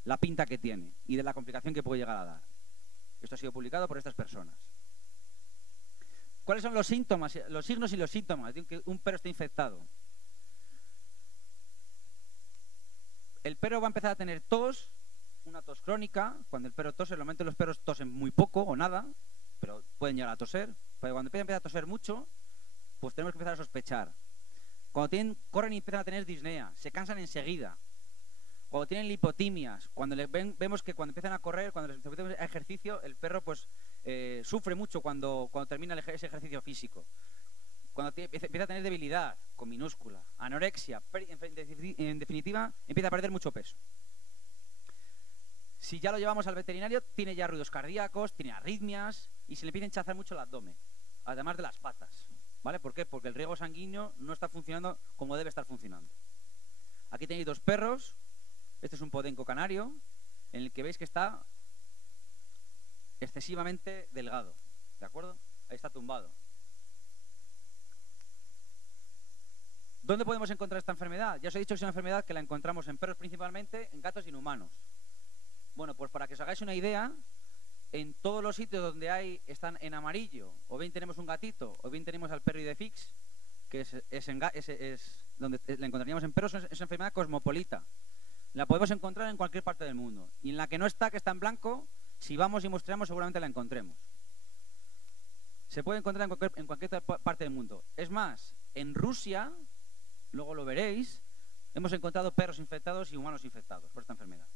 La pinta que tiene y de la complicación que puede llegar a dar. Esto ha sido publicado por estas personas. ¿Cuáles son los síntomas, los signos y los síntomas de que un perro esté infectado? El perro va a empezar a tener tos, una tos crónica. Cuando el perro tose, normalmente los perros tosen muy poco o nada, pero pueden llegar a toser. Pero cuando empieza a toser mucho, pues tenemos que empezar a sospechar. Cuando corren y empiezan a tener disnea, se cansan enseguida. Cuando tienen lipotimias, cuando vemos que cuando empiezan a correr, cuando les hacemos ejercicio, el perro pues sufre mucho cuando termina ese ejercicio físico. Cuando empieza a tener debilidad, con minúscula, anorexia, en definitiva, empieza a perder mucho peso. Si ya lo llevamos al veterinario, tiene ya ruidos cardíacos, tiene arritmias y se le empieza a hinchazar mucho el abdomen, además de las patas. ¿Vale? ¿Por qué? Porque el riego sanguíneo no está funcionando como debe estar funcionando. Aquí tenéis dos perros. Este es un podenco canario, en el que veis que está excesivamente delgado. ¿De acuerdo? Ahí está tumbado. ¿Dónde podemos encontrar esta enfermedad? Ya os he dicho que es una enfermedad que la encontramos en perros principalmente, en gatos y en humanos. Bueno, pues para que os hagáis una idea, en todos los sitios donde están en amarillo, o bien tenemos un gatito, o bien tenemos al perro idefix, que es donde la encontraríamos en perros, es una enfermedad cosmopolita. La podemos encontrar en cualquier parte del mundo. Y en la que no está, que está en blanco, si vamos y mostramos seguramente la encontremos. Se puede encontrar en cualquier parte del mundo. Es más, en Rusia, luego lo veréis, hemos encontrado perros infectados y humanos infectados por esta enfermedad.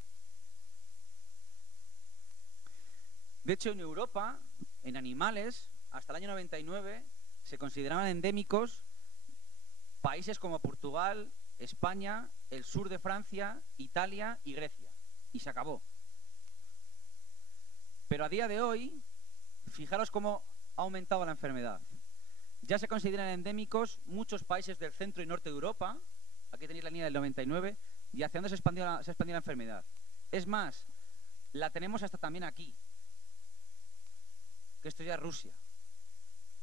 De hecho, en Europa, en animales, hasta el año 99, se consideraban endémicos países como Portugal, España, el sur de Francia, Italia y Grecia. Y se acabó. Pero a día de hoy, fijaros cómo ha aumentado la enfermedad. Ya se consideran endémicos muchos países del centro y norte de Europa. Aquí tenéis la línea del 99. ¿Y hacia dónde se expandió la enfermedad? Es más, la tenemos hasta también aquí. Que esto ya es Rusia.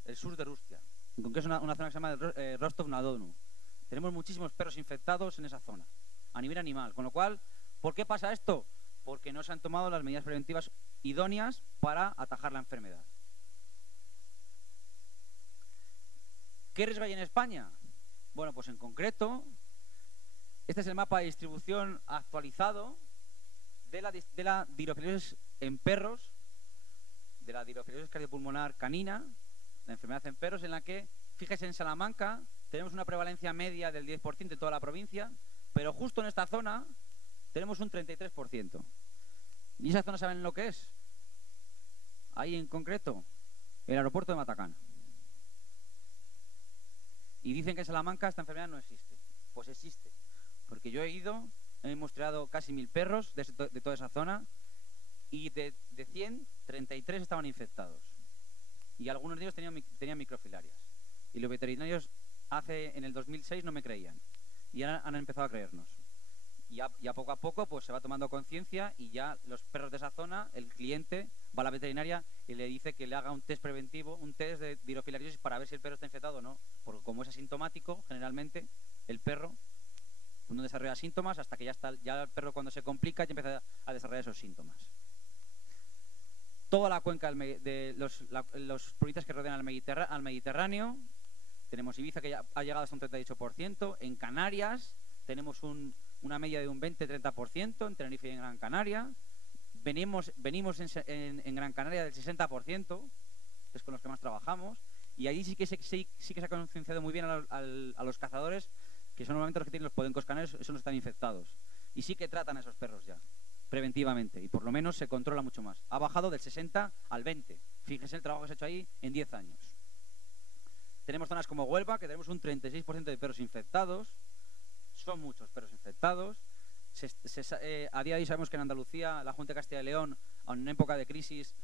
El sur de Rusia. En concreto es una zona que se llama Rostov-na-Donu. Tenemos muchísimos perros infectados en esa zona, a nivel animal. Con lo cual, ¿por qué pasa esto? Porque no se han tomado las medidas preventivas idóneas para atajar la enfermedad. ¿Qué riesgo hay en España? Bueno, pues en concreto, este es el mapa de distribución actualizado de la dirofilariasis en perros, de la dirofilariasis cardiopulmonar canina, la enfermedad en perros, en la que, fíjese, en Salamanca tenemos una prevalencia media del 10% en toda la provincia, pero justo en esta zona tenemos un 33%. ¿Y esa zona saben lo que es? Ahí en concreto, el aeropuerto de Matacán. Y dicen que en Salamanca esta enfermedad no existe. Pues existe, porque yo he ido, hemos tirado casi 1000 perros de toda esa zona y de 100, 33 estaban infectados. Y algunos de ellos tenían microfilarias. Y los veterinarios en el 2006 no me creían. Y ahora han empezado a creernos. Y ya poco a poco pues se va tomando conciencia y ya los perros de esa zona, el cliente va a la veterinaria y le dice que le haga un test preventivo, un test de dirofilariasis para ver si el perro está infectado o no. Porque como es asintomático, generalmente el perro no desarrolla síntomas hasta que ya el perro cuando se complica ya empieza a desarrollar esos síntomas. Toda la cuenca de los provincias que rodean al Mediterráneo, tenemos Ibiza que ya ha llegado hasta un 38%, en Canarias tenemos una media de un 20-30%, en Tenerife y en Gran Canaria, venimos en Gran Canaria del 60%, que es con los que más trabajamos, y allí sí que se ha concienciado muy bien a los cazadores, que son normalmente los que tienen los podencos canarios, esos no están infectados, y sí que tratan a esos perros ya preventivamente, y por lo menos se controla mucho más. Ha bajado del 60 al 20. Fíjense el trabajo que se ha hecho ahí en 10 años. Tenemos zonas como Huelva, que tenemos un 36% de perros infectados. Son muchos perros infectados. A día de hoy sabemos que en Andalucía, la Junta de Castilla y León, en época de crisis,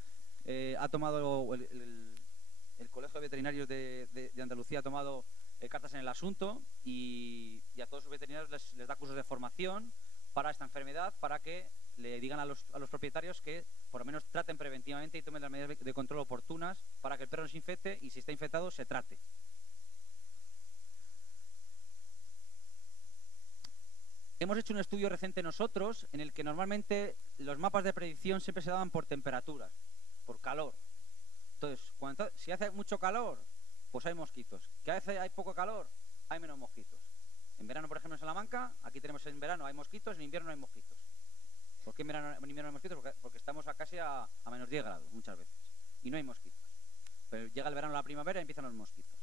ha tomado el Colegio de Veterinarios de Andalucía ha tomado cartas en el asunto y a todos sus veterinarios les da cursos de formación para esta enfermedad, para que le digan a los propietarios que por lo menos traten preventivamente y tomen las medidas de control oportunas para que el perro no se infecte y si está infectado se trate. Hemos hecho un estudio reciente nosotros en el que normalmente los mapas de predicción siempre se daban por temperaturas, por calor. Entonces, si hace mucho calor, pues hay mosquitos. Que a veces hay poco calor, hay menos mosquitos. En verano, por ejemplo, en Salamanca, aquí tenemos en verano hay mosquitos, en invierno no hay mosquitos. ¿Por qué en invierno no hay mosquitos? Porque estamos casi a menos 10 grados muchas veces y no hay mosquitos. Pero llega el verano, la primavera y empiezan los mosquitos.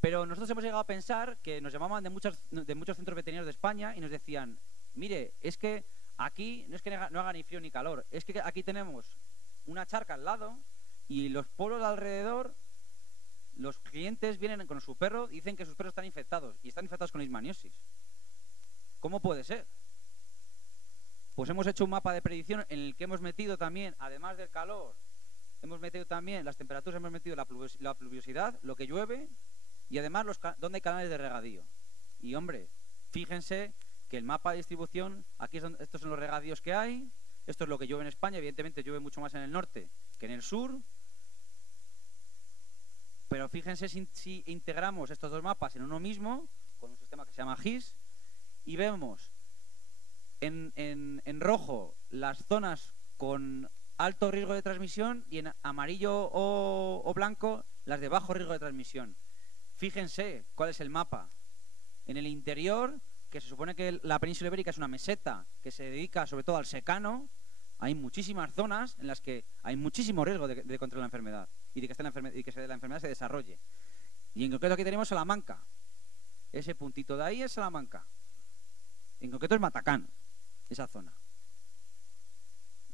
Pero nosotros hemos llegado a pensar que nos llamaban de muchos centros veterinarios de España y nos decían, mire, es que aquí no es que no haga ni frío ni calor, es que aquí tenemos una charca al lado y los pueblos de alrededor, los clientes vienen con su perro y dicen que sus perros están infectados y están infectados con leishmaniosis. ¿Cómo puede ser? Pues hemos hecho un mapa de predicción en el que hemos metido también, además del calor, hemos metido también las temperaturas, hemos metido la pluviosidad, lo que llueve y además dónde hay canales de regadío. Y hombre, fíjense que el mapa de distribución, estos son los regadíos que hay, esto es lo que llueve en España, evidentemente llueve mucho más en el norte que en el sur, pero fíjense si integramos estos dos mapas en uno mismo, con un sistema que se llama GIS, y vemos en rojo las zonas con alto riesgo de transmisión y en amarillo o blanco las de bajo riesgo de transmisión. Fíjense cuál es el mapa. En el interior, que se supone que la península ibérica es una meseta que se dedica sobre todo al secano, hay muchísimas zonas en las que hay muchísimo riesgo de contraer la enfermedad y de que la enfermedad se desarrolle. Y en concreto aquí tenemos Salamanca. Ese puntito de ahí es Salamanca. En concreto es Matacán, esa zona.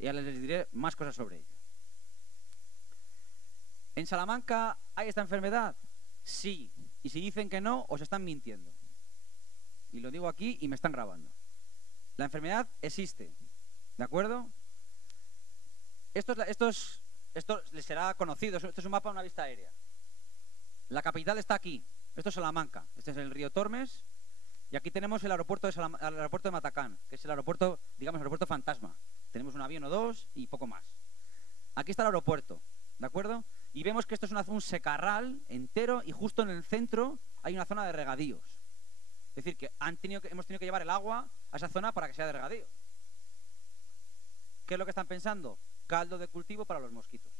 Y ya les diré más cosas sobre ello. ¿En Salamanca hay esta enfermedad? Sí. Y si dicen que no, os están mintiendo. Y lo digo aquí y me están grabando. La enfermedad existe. ¿De acuerdo? Esto les será conocido. Esto es un mapa de una vista aérea. La capital está aquí. Esto es Salamanca. Este es el río Tormes. Y aquí tenemos el aeropuerto de Matacán, que es el aeropuerto, digamos, el aeropuerto fantasma. Tenemos un avión o dos y poco más. Aquí está el aeropuerto, ¿de acuerdo? Y vemos que esto es un secarral entero y justo en el centro hay una zona de regadíos. Es decir, que hemos tenido que llevar el agua a esa zona para que sea de regadío. ¿Qué es lo que están pensando? Caldo de cultivo para los mosquitos.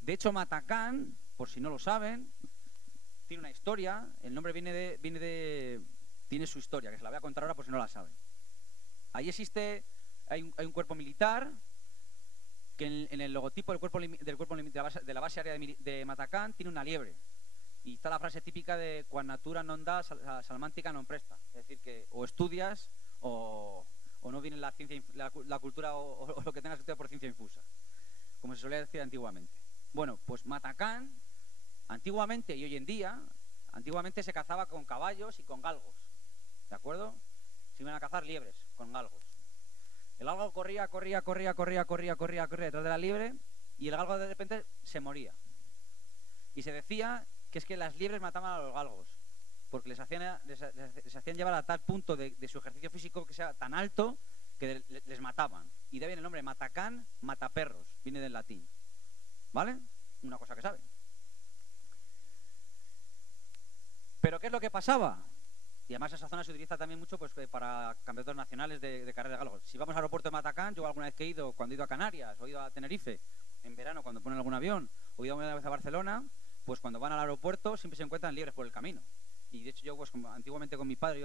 De hecho, Matacán, por si no lo saben, tiene una historia. El nombre tiene su historia, que se la voy a contar ahora por si no la saben. Ahí hay un cuerpo militar que en el logotipo del cuerpo de la base aérea de Matacán tiene una liebre. Y está la frase típica de "Quan natura non da, salmántica non presta". Es decir, que o estudias o no viene la ciencia, la cultura o lo que tengas que estudiar por ciencia infusa, como se solía decir antiguamente. Bueno, pues matacán, antiguamente y hoy en día, antiguamente se cazaba con caballos y con galgos, ¿de acuerdo? Se iban a cazar liebres con galgos. El galgo corría detrás de la liebre y el galgo de repente se moría. Y se decía que es que las liebres mataban a los galgos, porque les hacían llevar a tal punto de su ejercicio físico que sea tan alto que les mataban. Y de ahí viene el nombre matacán, mataperros, viene del latín. ¿Vale? Una cosa que saben. ¿Pero qué es lo que pasaba? Y además esa zona se utiliza también mucho pues, para campeonatos nacionales de carrera de galgos. Si vamos al aeropuerto de Matacán, yo alguna vez que he ido, cuando he ido a Canarias, o he ido a Tenerife, en verano cuando ponen algún avión, o he ido una vez a Barcelona, pues cuando van al aeropuerto siempre se encuentran liebres por el camino. Y de hecho yo pues, antiguamente con mi padre,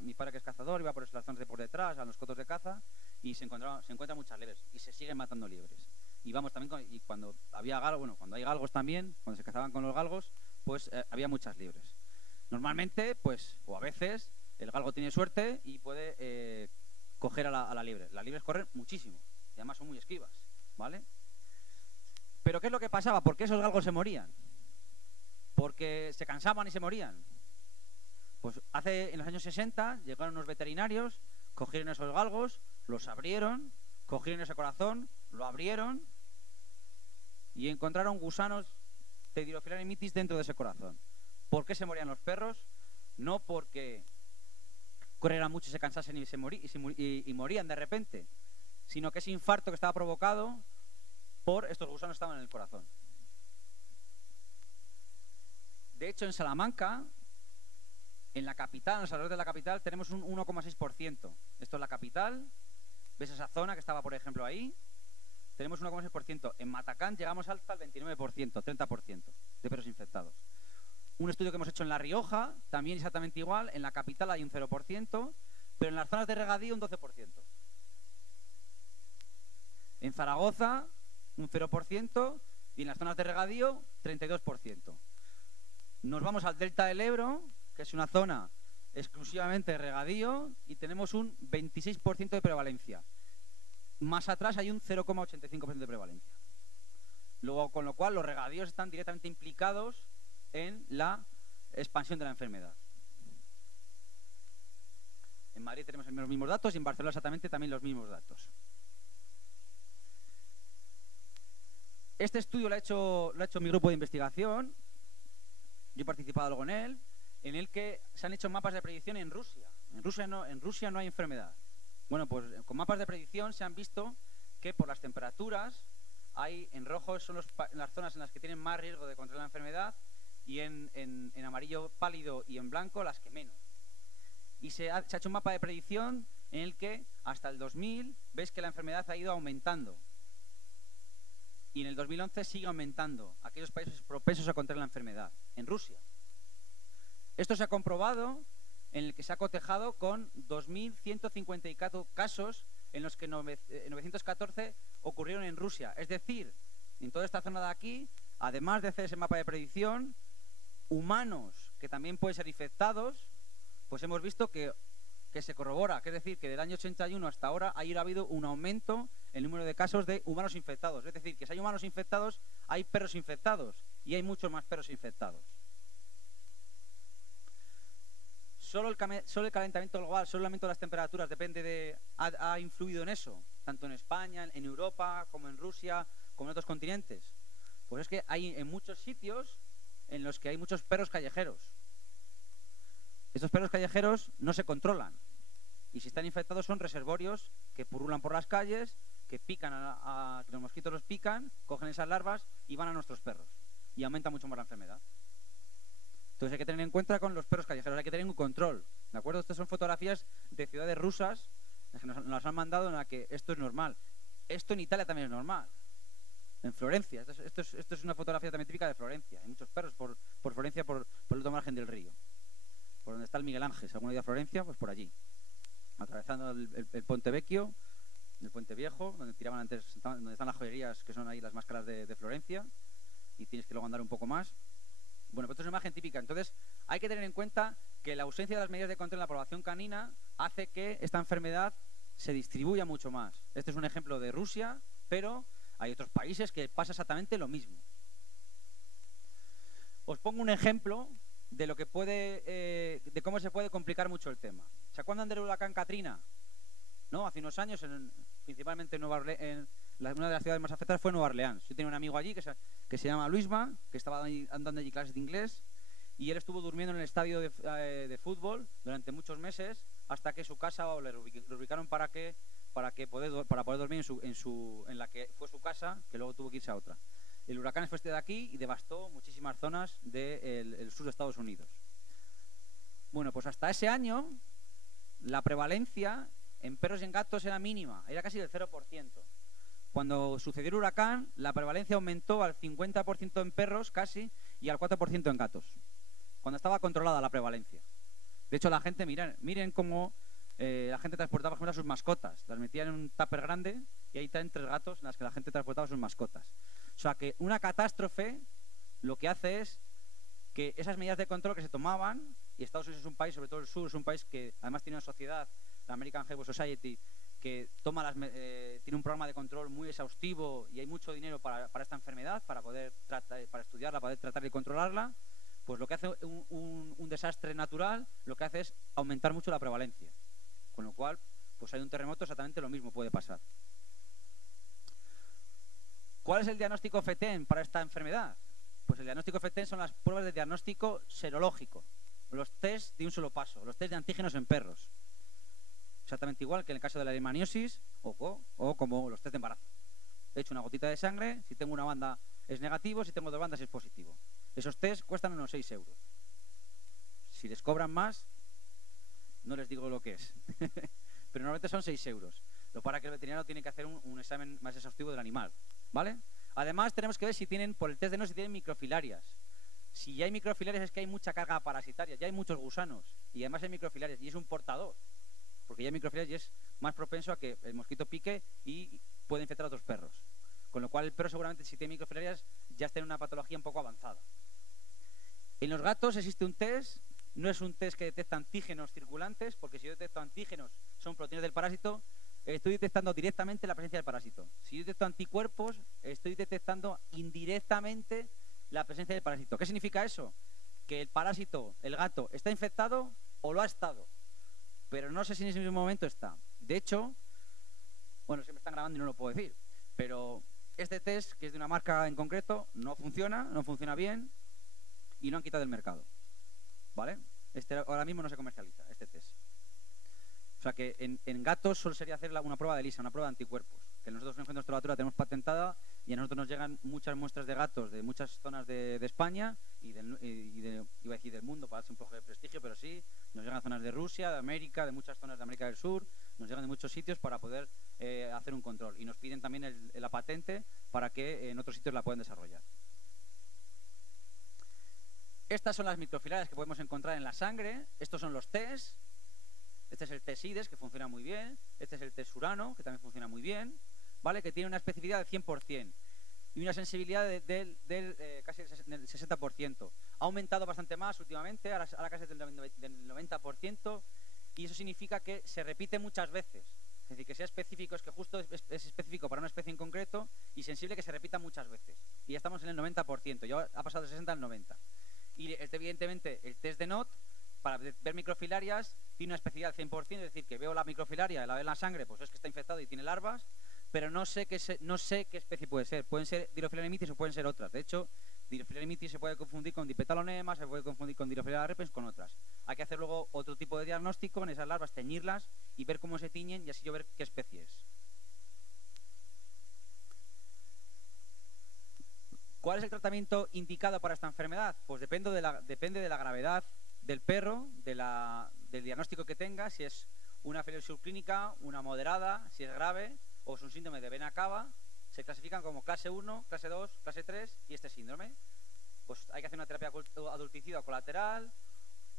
mi padre que es cazador, iba por las zonas de por detrás, a los cotos de caza, y se encuentran muchas liebres, y se siguen matando liebres. Y vamos también, y cuando había galgos, bueno, cuando hay galgos también, cuando se cazaban con los galgos, pues había muchas liebres. Normalmente, pues, o a veces, el galgo tiene suerte y puede coger a la liebre. Las liebres corren muchísimo y además son muy esquivas, ¿vale? Pero ¿qué es lo que pasaba? ¿Por qué esos galgos se morían? ¿Porque se cansaban y se morían? Pues en los años 60 llegaron unos veterinarios, cogieron esos galgos, los abrieron, cogieron ese corazón, lo abrieron y encontraron gusanos de Dirofilaria mitis dentro de ese corazón. ¿Por qué se morían los perros? No porque corrieran mucho y se cansasen y morían de repente, sino que ese infarto que estaba provocado por estos gusanos estaban en el corazón. De hecho, en Salamanca, en la capital, en los alrededores de la capital, tenemos un 1,6%. Esto es la capital. ¿Ves esa zona que estaba, por ejemplo, ahí? Tenemos un 1,6%. En Matacán llegamos hasta el 29%, 30% de perros infectados. Un estudio que hemos hecho en La Rioja, también exactamente igual. En la capital hay un 0%, pero en las zonas de regadío un 12%. En Zaragoza, un 0%, y en las zonas de regadío, 32%. Nos vamos al Delta del Ebro, que es una zona exclusivamente de regadío, y tenemos un 26% de prevalencia. Más atrás hay un 0,85% de prevalencia. Luego, con lo cual, los regadíos están directamente implicados en la expansión de la enfermedad. En Madrid tenemos los mismos datos y en Barcelona exactamente también los mismos datos. Este estudio lo ha hecho mi grupo de investigación. Yo he participado luego en el que se han hecho mapas de predicción en Rusia. En Rusia no hay enfermedad. Bueno, pues con mapas de predicción se han visto que por las temperaturas en rojo son las zonas en las que tienen más riesgo de contraer la enfermedad, y en amarillo pálido y en blanco las que menos. Y se ha hecho un mapa de predicción en el que hasta el 2000 ves que la enfermedad ha ido aumentando. Y en el 2011 sigue aumentando aquellos países propensos a contraer la enfermedad. En Rusia. Esto se ha comprobado en el que se ha cotejado con 2.154 casos en los que 914 ocurrieron en Rusia. Es decir, en toda esta zona de aquí, además de hacer ese mapa de predicción, humanos que también pueden ser infectados, pues hemos visto que se corrobora, que es decir, que del año 81 hasta ahora ha habido un aumento en el número de casos de humanos infectados. Es decir, que si hay humanos infectados, hay perros infectados, y hay muchos más perros infectados. Solo el calentamiento global, solo el aumento de las temperaturas ha influido en eso, tanto en España, en Europa, como en Rusia, como en otros continentes. Pues es que hay en muchos sitios en los que hay muchos perros callejeros. Estos perros callejeros no se controlan, y si están infectados son reservorios que purrulan por las calles, que pican que los mosquitos los pican, cogen esas larvas y van a nuestros perros, y aumenta mucho más la enfermedad. Entonces hay que tener en cuenta con los perros callejeros, hay que tener un control, ¿de acuerdo? Estas son fotografías de ciudades rusas que nos las han mandado, en la que esto es normal. Esto en Italia también es normal. En Florencia, esto es una fotografía también típica de Florencia. Hay muchos perros por Florencia, por el otro margen del río. Por donde está el Miguel Ángel. Si alguno ha ido a Florencia, pues por allí. Atravesando el Ponte Vecchio, el Puente Viejo, donde tiraban antes, donde están las joyerías, que son ahí las máscaras de Florencia. Y tienes que luego andar un poco más. Bueno, pues esto es una imagen típica. Entonces, hay que tener en cuenta que la ausencia de las medidas de control en la población canina hace que esta enfermedad se distribuya mucho más. Este es un ejemplo de Rusia, pero hay otros países que pasa exactamente lo mismo. Os pongo un ejemplo de lo que de cómo se puede complicar mucho el tema. ¿Se acuerdan del huracán Katrina? ¿No? Hace unos años, principalmente en una de las ciudades más afectadas fue Nueva Orleans. Yo tenía un amigo allí que se llama Luisma, que estaba dando allí clases de inglés, y él estuvo durmiendo en el estadio de fútbol durante muchos meses hasta que su casa le reubicaron para poder dormir en la que fue su casa, que luego tuvo que irse a otra. El huracán fue de aquí y devastó muchísimas zonas del sur de Estados Unidos. Bueno, pues hasta ese año la prevalencia en perros y en gatos era mínima, era casi del 0%. Cuando sucedió el huracán, la prevalencia aumentó al 50% en perros casi y al 4% en gatos, cuando estaba controlada la prevalencia. De hecho, la gente, miren cómo la gente transportaba, por ejemplo, a sus mascotas. Las metían en un tupper grande y ahí están 3 gatos en las que la gente transportaba a sus mascotas. O sea que una catástrofe lo que hace es que esas medidas de control que se tomaban, y Estados Unidos es un país, sobre todo el sur, es un país que además tiene una sociedad, la American Herbal Society, que tiene un programa de control muy exhaustivo y hay mucho dinero para esta enfermedad, para estudiarla, para poder tratar y controlarla. Pues lo que hace un desastre natural, lo que hace es aumentar mucho la prevalencia. Con lo cual, pues hay un terremoto, exactamente lo mismo puede pasar. ¿Cuál es el diagnóstico FETEN para esta enfermedad? Pues el diagnóstico FETEN son las pruebas de diagnóstico serológico, los test de un solo paso, los test de antígenos en perros. Exactamente igual que en el caso de la leishmaniosis o como los test de embarazo. He hecho una gotita de sangre, si tengo una banda es negativo, si tengo 2 bandas es positivo. Esos test cuestan unos 6 euros. Si les cobran más, no les digo lo que es. Pero normalmente son 6 euros. Lo para que el veterinario tiene que hacer un examen más exhaustivo del animal, ¿vale? Además, tenemos que ver si tienen, por el test de no, si tienen microfilarias. Si ya hay microfilarias es que hay mucha carga parasitaria, ya hay muchos gusanos. Y además hay microfilarias, y es un portador. Porque ya hay microfilarias y es más propenso a que el mosquito pique y puede infectar a otros perros. Con lo cual el perro seguramente, si tiene microfilarias, ya está en una patología un poco avanzada. En los gatos existe un test, no es un test que detecta antígenos circulantes, porque si yo detecto antígenos, son proteínas del parásito, estoy detectando directamente la presencia del parásito. Si yo detecto anticuerpos, estoy detectando indirectamente la presencia del parásito. ¿Qué significa eso? Que el parásito, el gato, está infectado o lo ha estado, pero no sé si en ese mismo momento está. De hecho, bueno, se me están grabando y no lo puedo decir, pero este test, que es de una marca en concreto, no funciona bien y lo han quitado del mercado, ¿vale? Ahora mismo no se comercializa este test. O sea que en gatos solo sería hacer una prueba de ELISA, una prueba de anticuerpos, que nosotros en nuestra laboratorio tenemos patentada y a nosotros nos llegan muchas muestras de gatos de muchas zonas de España iba a decir del mundo para darse un poco de prestigio, pero sí, nos llegan zonas de Rusia, de América, de muchas zonas de América del Sur, nos llegan de muchos sitios para poder hacer un control y nos piden también la patente para que en otros sitios la puedan desarrollar. Estas son las microfilarias que podemos encontrar en la sangre, estos son los test. Este es el test IDES, que funciona muy bien. Este es el test Urano, que también funciona muy bien, ¿vale? Que tiene una especificidad del 100% y una sensibilidad del casi del 60%. Ha aumentado bastante más últimamente, ahora casi del 90%, y eso significa que se repite muchas veces. Es decir, que sea específico, es que justo es específico para una especie en concreto y sensible que se repita muchas veces. Y ya estamos en el 90%, ya ha pasado del 60 al 90%. Y evidentemente el test de NOT, para ver microfilarias, tiene una especificidad al 100%, es decir, que veo la microfilaria, la veo en la sangre, pues es que está infectado y tiene larvas, pero no sé qué especie puede ser. Pueden ser Dirofilaria mitis o pueden ser otras. De hecho, Dirofilaria mitis se puede confundir con Dipetalonema, se puede confundir con Dirofilaria repens, con otras. Hay que hacer luego otro tipo de diagnóstico en esas larvas, teñirlas y ver cómo se tiñen y así yo ver qué especie es. ¿Cuál es el tratamiento indicado para esta enfermedad? Pues depende de la gravedad del perro, del diagnóstico que tenga, si es una fibrosis subclínica, una moderada, si es grave o es un síndrome de vena cava. Se clasifican como clase 1, clase 2, clase 3 y este síndrome. Pues hay que hacer una terapia adulticida colateral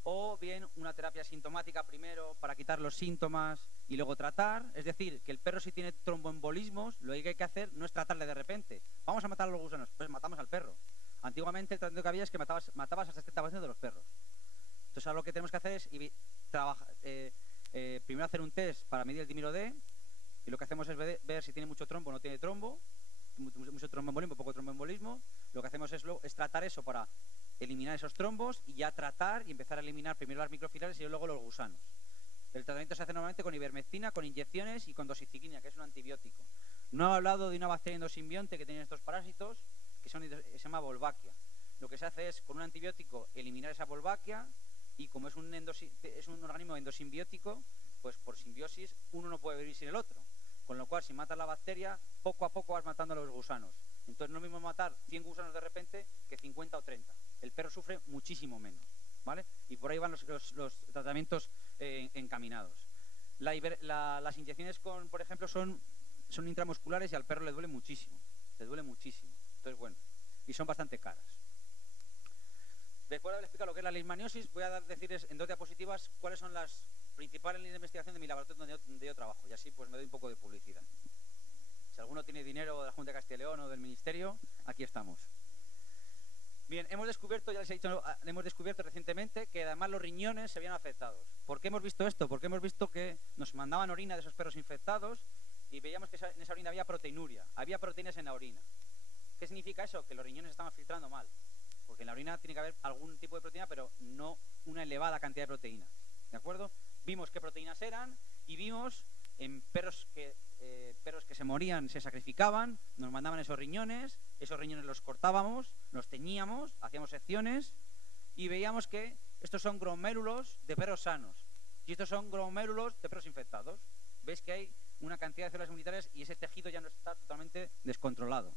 o bien una terapia sintomática primero para quitar los síntomas y luego tratar. Es decir, que el perro, si tiene tromboembolismos, lo que hay que hacer no es tratarle de repente. Vamos a matar a los gusanos, pues matamos al perro. Antiguamente el tratamiento que había es que matabas al 70% de los perros. Entonces ahora lo que tenemos que hacer es primero hacer un test para medir el dímero D, y lo que hacemos es ver si tiene mucho trombo o no tiene trombo, mucho tromboembolismo, poco tromboembolismo. Lo que hacemos es tratar eso para eliminar esos trombos y ya tratar y empezar a eliminar primero las microfilarias y luego los gusanos. El tratamiento se hace normalmente con ivermectina, con inyecciones y con dosiciquina, que es un antibiótico. No he hablado de una bacteria endosimbionte que tienen estos parásitos, que se llama Wolbachia. Lo que se hace es, con un antibiótico, eliminar esa Wolbachia, y como es un organismo endosimbiótico, pues por simbiosis uno no puede vivir sin el otro. Con lo cual, si matas la bacteria, poco a poco vas matando a los gusanos. Entonces no es lo mismo matar 100 gusanos de repente que 50 o 30. El perro sufre muchísimo menos, ¿vale? Y por ahí van los tratamientos encaminados. Las inyecciones, por ejemplo, son intramusculares y al perro le duele muchísimo. Le duele muchísimo. Entonces, bueno, y son bastante caras. Después de haber explicado lo que es la leishmaniosis, voy a decirles en dos diapositivas cuáles son las principales líneas de investigación de mi laboratorio donde yo trabajo, y así pues me doy un poco de publicidad. Si alguno tiene dinero de la Junta de Castilla y León o del Ministerio, aquí estamos. Bien, hemos descubierto, ya les he dicho, hemos descubierto recientemente que además los riñones se habían afectados. ¿Por qué hemos visto esto? Porque hemos visto que nos mandaban orina de esos perros infectados y veíamos que en esa orina había proteinuria, había proteínas en la orina. ¿Qué significa eso? Que los riñones estaban filtrando mal. Porque en la orina tiene que haber algún tipo de proteína, pero no una elevada cantidad de proteínas. ¿De acuerdo? Vimos qué proteínas eran y vimos en perros que se morían, se sacrificaban, nos mandaban esos riñones los cortábamos, los teñíamos, hacíamos secciones y veíamos que estos son glomérulos de perros sanos y estos son glomérulos de perros infectados. Veis que hay una cantidad de células inmunitarias y ese tejido ya no está totalmente descontrolado.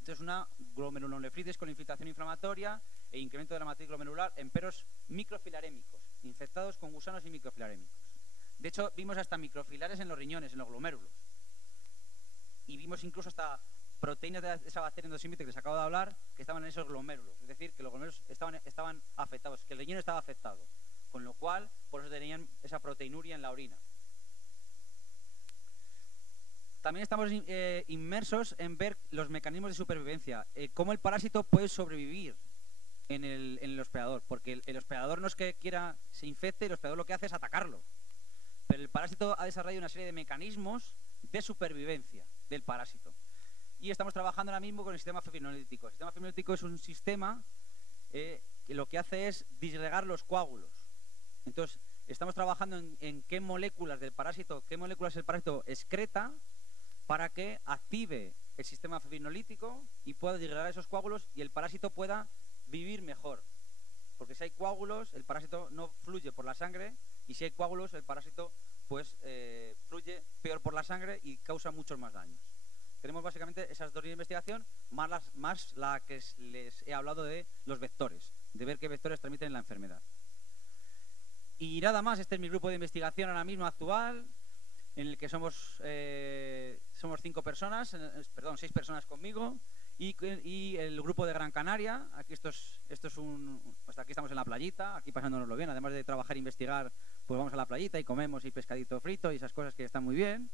Entonces, una glomerulonefritis con infiltración inflamatoria e incremento de la matriz glomerular en perros microfilarémicos, infectados con gusanos y microfilarémicos. De hecho, vimos hasta microfilares en los riñones, en los glomérulos. Y vimos incluso hasta proteínas de esa bacteria endosimbiótica que les acabo de hablar, que estaban en esos glomérulos. Es decir, que los glomérulos estaban afectados, que el riñón estaba afectado. Con lo cual, por eso tenían esa proteinuria en la orina. También estamos inmersos en ver los mecanismos de supervivencia, cómo el parásito puede sobrevivir en el hospedador, porque el hospedador no es que se infecte, el hospedador lo que hace es atacarlo. Pero el parásito ha desarrollado una serie de mecanismos de supervivencia del parásito. Y estamos trabajando ahora mismo con el sistema fibrinolítico. El sistema fibrinolítico es un sistema que lo que hace es disgregar los coágulos. Entonces, estamos trabajando en qué moléculas del parásito, qué moléculas el parásito excreta para que active el sistema fibrinolítico y pueda disgregar esos coágulos y el parásito pueda vivir mejor. Porque si hay coágulos, el parásito no fluye por la sangre, y si hay coágulos, el parásito pues fluye peor por la sangre y causa muchos más daños. Tenemos básicamente esas dos líneas de investigación, más la que les he hablado de los vectores, de ver qué vectores transmiten la enfermedad. Y nada más, este es mi grupo de investigación ahora mismo actual, en el que somos 6 personas conmigo, y el grupo de Gran Canaria. Aquí aquí estamos en la playita, aquí pasándonoslo bien. Además de trabajar e investigar, pues vamos a la playita y comemos y pescadito frito y esas cosas que están muy bien.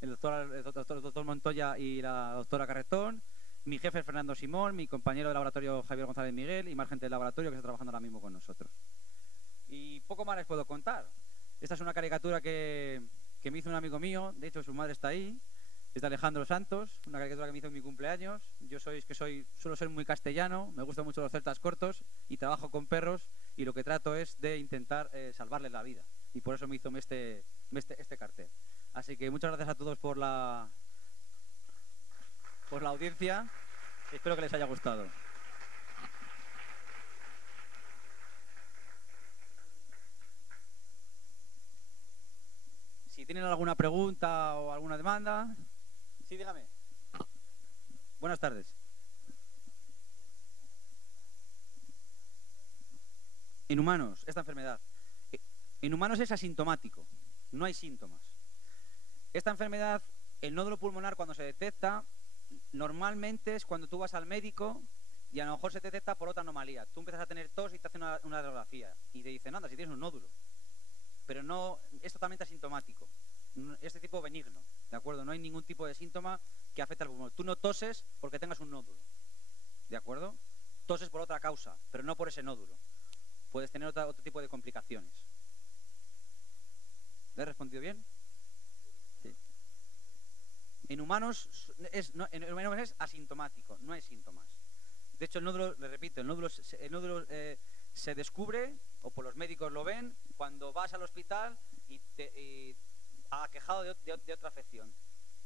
El doctor Montoya y la doctora Carretón, mi jefe Fernando Simón, mi compañero de laboratorio Javier González Miguel y más gente del laboratorio que está trabajando ahora mismo con nosotros. Y poco más les puedo contar. Esta es una caricatura que me hizo un amigo mío, de hecho su madre está ahí, es de Alejandro Santos, una caricatura que me hizo en mi cumpleaños. Yo suelo ser muy castellano, me gustan mucho los celtas cortos y trabajo con perros y lo que trato es de intentar salvarles la vida. Y por eso me hizo este cartel. Así que muchas gracias a todos por la audiencia. Espero que les haya gustado. Si tienen alguna pregunta o alguna demanda. Sí, dígame. Buenas tardes. En humanos, esta enfermedad. En humanos es asintomático, no hay síntomas. Esta enfermedad, el nódulo pulmonar cuando se detecta, normalmente es cuando tú vas al médico y a lo mejor se te detecta por otra anomalía. Tú empiezas a tener tos y te hacen una radiografía y te dicen, anda, si tienes un nódulo. Pero no, es totalmente asintomático. Este tipo benigno, ¿de acuerdo? No hay ningún tipo de síntoma que afecte al pulmón. Tú no toses porque tengas un nódulo, ¿de acuerdo? toses por otra causa, pero no por ese nódulo. Puedes tener otro tipo de complicaciones. ¿Le he respondido bien? Sí. En humanos es asintomático, no hay síntomas. De hecho, el nódulo, le repito, el nódulo se descubre, o por los médicos lo ven, cuando vas al hospital y aquejado de otra afección.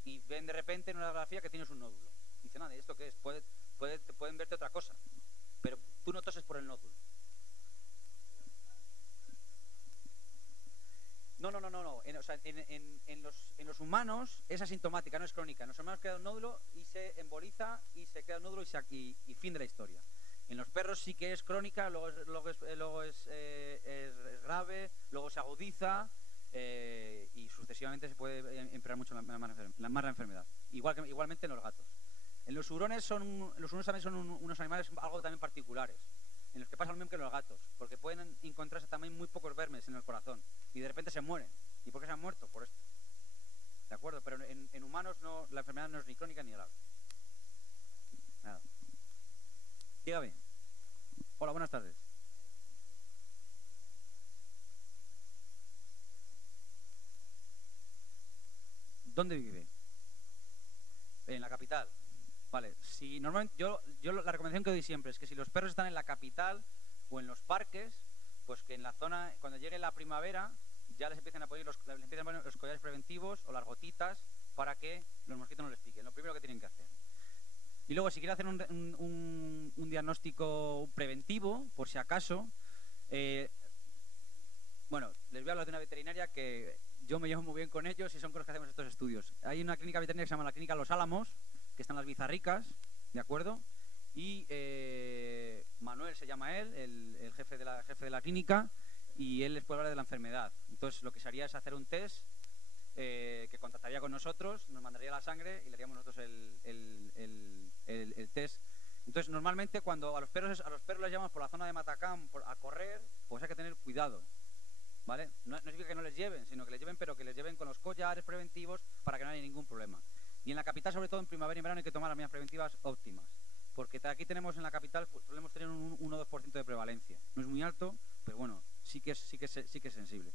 Y ven de repente en una radiografía que tienes un nódulo. Dicen, ¿y esto qué es? Pueden verte otra cosa, pero tú no toses por el nódulo. No. En los humanos es asintomática, no es crónica. En los humanos queda un nódulo y se emboliza y se queda un nódulo y fin de la historia. En los perros sí que es crónica, luego es grave, luego se agudiza y sucesivamente se puede empeorar mucho más la enfermedad. Igualmente en los gatos. En los hurones también son unos animales algo también particulares, en los que pasa lo mismo que en los gatos, porque pueden encontrarse también muy pocos vermes en el corazón y de repente se mueren. ¿Y por qué se han muerto? Por esto. ¿De acuerdo? Pero en humanos la enfermedad no es ni crónica ni grave. Nada. Dígame. Hola, buenas tardes. ¿Dónde vive? En la capital. Vale. Si normalmente yo la recomendación que doy siempre es que si los perros están en la capital o en los parques, pues que en la zona, cuando llegue la primavera, ya les empiezan a poner los collares preventivos o las gotitas para que los mosquitos no les piquen. Lo primero que tienen que hacer. Y luego, si quieren hacer un diagnóstico preventivo, por si acaso, bueno, les voy a hablar de una veterinaria que yo me llevo muy bien con ellos y son con los que hacemos estos estudios. Hay una clínica veterinaria que se llama la Clínica Los Álamos, que está en las Bizarricas, ¿de acuerdo? Y Manuel se llama él, el jefe de la clínica, y él les puede hablar de la enfermedad. Entonces, lo que se haría es hacer un test que contactaría con nosotros, nos mandaría la sangre y le haríamos nosotros el test. Entonces, normalmente cuando a los perros les llevamos por la zona de Matacán a correr, pues hay que tener cuidado, ¿vale? No significa que no les lleven, sino que les lleven, pero que les lleven con los collares preventivos para que no haya ningún problema. Y en la capital, sobre todo en primavera y verano, hay que tomar las medidas preventivas óptimas, porque aquí tenemos en la capital, solemos tener un 1 o 2% de prevalencia. No es muy alto, pero bueno, sí que es sensible.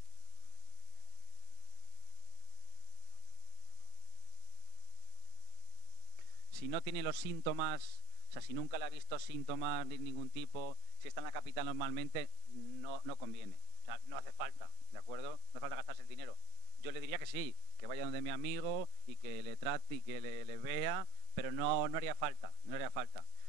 Si no tiene los síntomas, o sea, si nunca le ha visto síntomas de ningún tipo, si está en la capital normalmente, no conviene. O sea, no hace falta, ¿de acuerdo? No hace falta gastarse el dinero. Yo le diría que sí, que vaya donde mi amigo y que le trate y que le vea, pero no haría falta,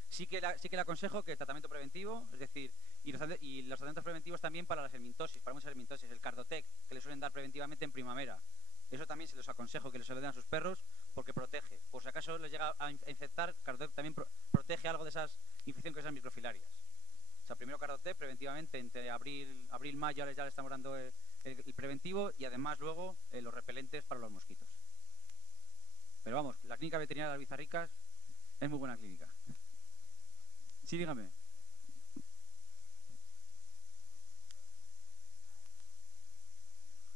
Sí que le aconsejo que el tratamiento preventivo, es decir, y los tratamientos preventivos también para las helmintosis, para muchas helmintosis, el Cardotec, que le suelen dar preventivamente en primavera. Eso también se los aconsejo que les den a sus perros porque protege. Por si acaso les llega a infectar, Cardotec también protege algo de esas infecciones que son microfilarias. O sea, primero Cardotec preventivamente entre abril, mayo ya le estamos dando el preventivo y además luego los repelentes para los mosquitos. Pero vamos, la clínica veterinaria de las Bizarricas es muy buena clínica. Sí, dígame.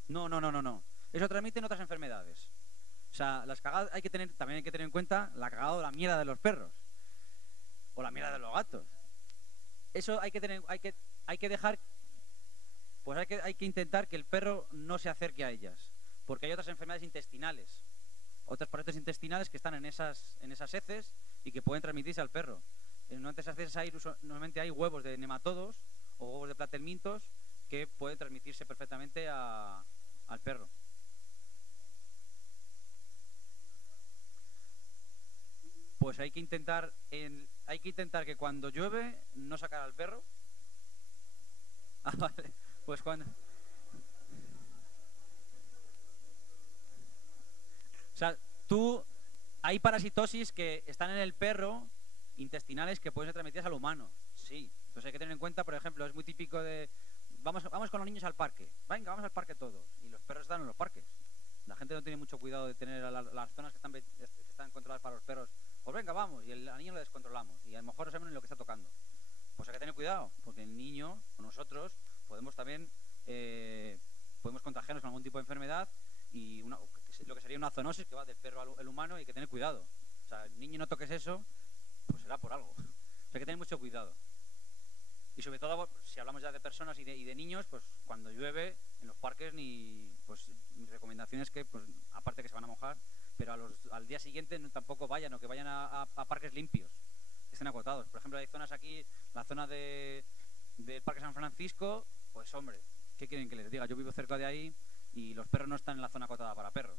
No. Eso transmiten otras enfermedades. O sea, las cagadas también hay que tener en cuenta la cagada o la mierda de los perros. O la mierda de los gatos. Eso hay que dejar. Pues hay que intentar que el perro no se acerque a ellas. Porque hay otras enfermedades intestinales. Otras parásitos intestinales que están en esas heces y que pueden transmitirse al perro. En una de esas heces normalmente hay huevos de nematodos o huevos de platelmintos que pueden transmitirse perfectamente al perro. Pues hay que intentar que cuando llueve no sacar al perro. Ah, vale. Pues cuando... O sea, hay parasitosis que están en el perro, intestinales, que pueden ser transmitidas al humano. Sí. Entonces hay que tener en cuenta, por ejemplo, es muy típico de... Vamos con los niños al parque. Venga, vamos al parque todos. Y los perros están en los parques. La gente no tiene mucho cuidado de tener las zonas que están controladas para los perros. Pues venga, vamos. Y al niño lo descontrolamos. Y a lo mejor no sabemos ni lo que está tocando. Pues hay que tener cuidado, porque el niño o nosotros podemos también podemos contagiarnos con algún tipo de enfermedad y lo que sería una zoonosis que va del perro al humano y hay que tener cuidado. O sea, el niño no toques eso, pues será por algo. O sea, hay que tener mucho cuidado. Y sobre todo, si hablamos ya de personas y de niños, pues cuando llueve en los parques, pues mi recomendación es que, pues, aparte que se van a mojar, pero al día siguiente tampoco vayan, o que vayan a parques limpios, que estén acotados. Por ejemplo, hay zonas aquí, la zona del Parque San Francisco, pues hombre, ¿qué quieren que les diga? Yo vivo cerca de ahí y los perros no están en la zona acotada para perros.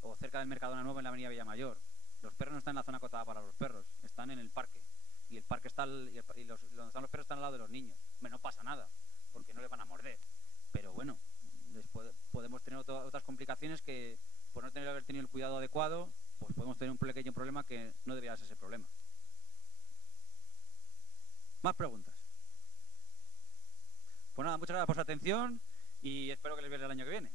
O cerca del Mercadona Nueva en la Avenida Villamayor. Los perros no están en la zona acotada para los perros, están en el parque. Y el parque está, donde están los perros están al lado de los niños. Bueno, no pasa nada, porque no les van a morder. Pero bueno, podemos tener otras complicaciones que, por no haber tenido el cuidado adecuado, pues podemos tener un pequeño problema que no debería ser ese problema. ¿Más preguntas? Pues nada, muchas gracias por su atención y espero que les vea el año que viene.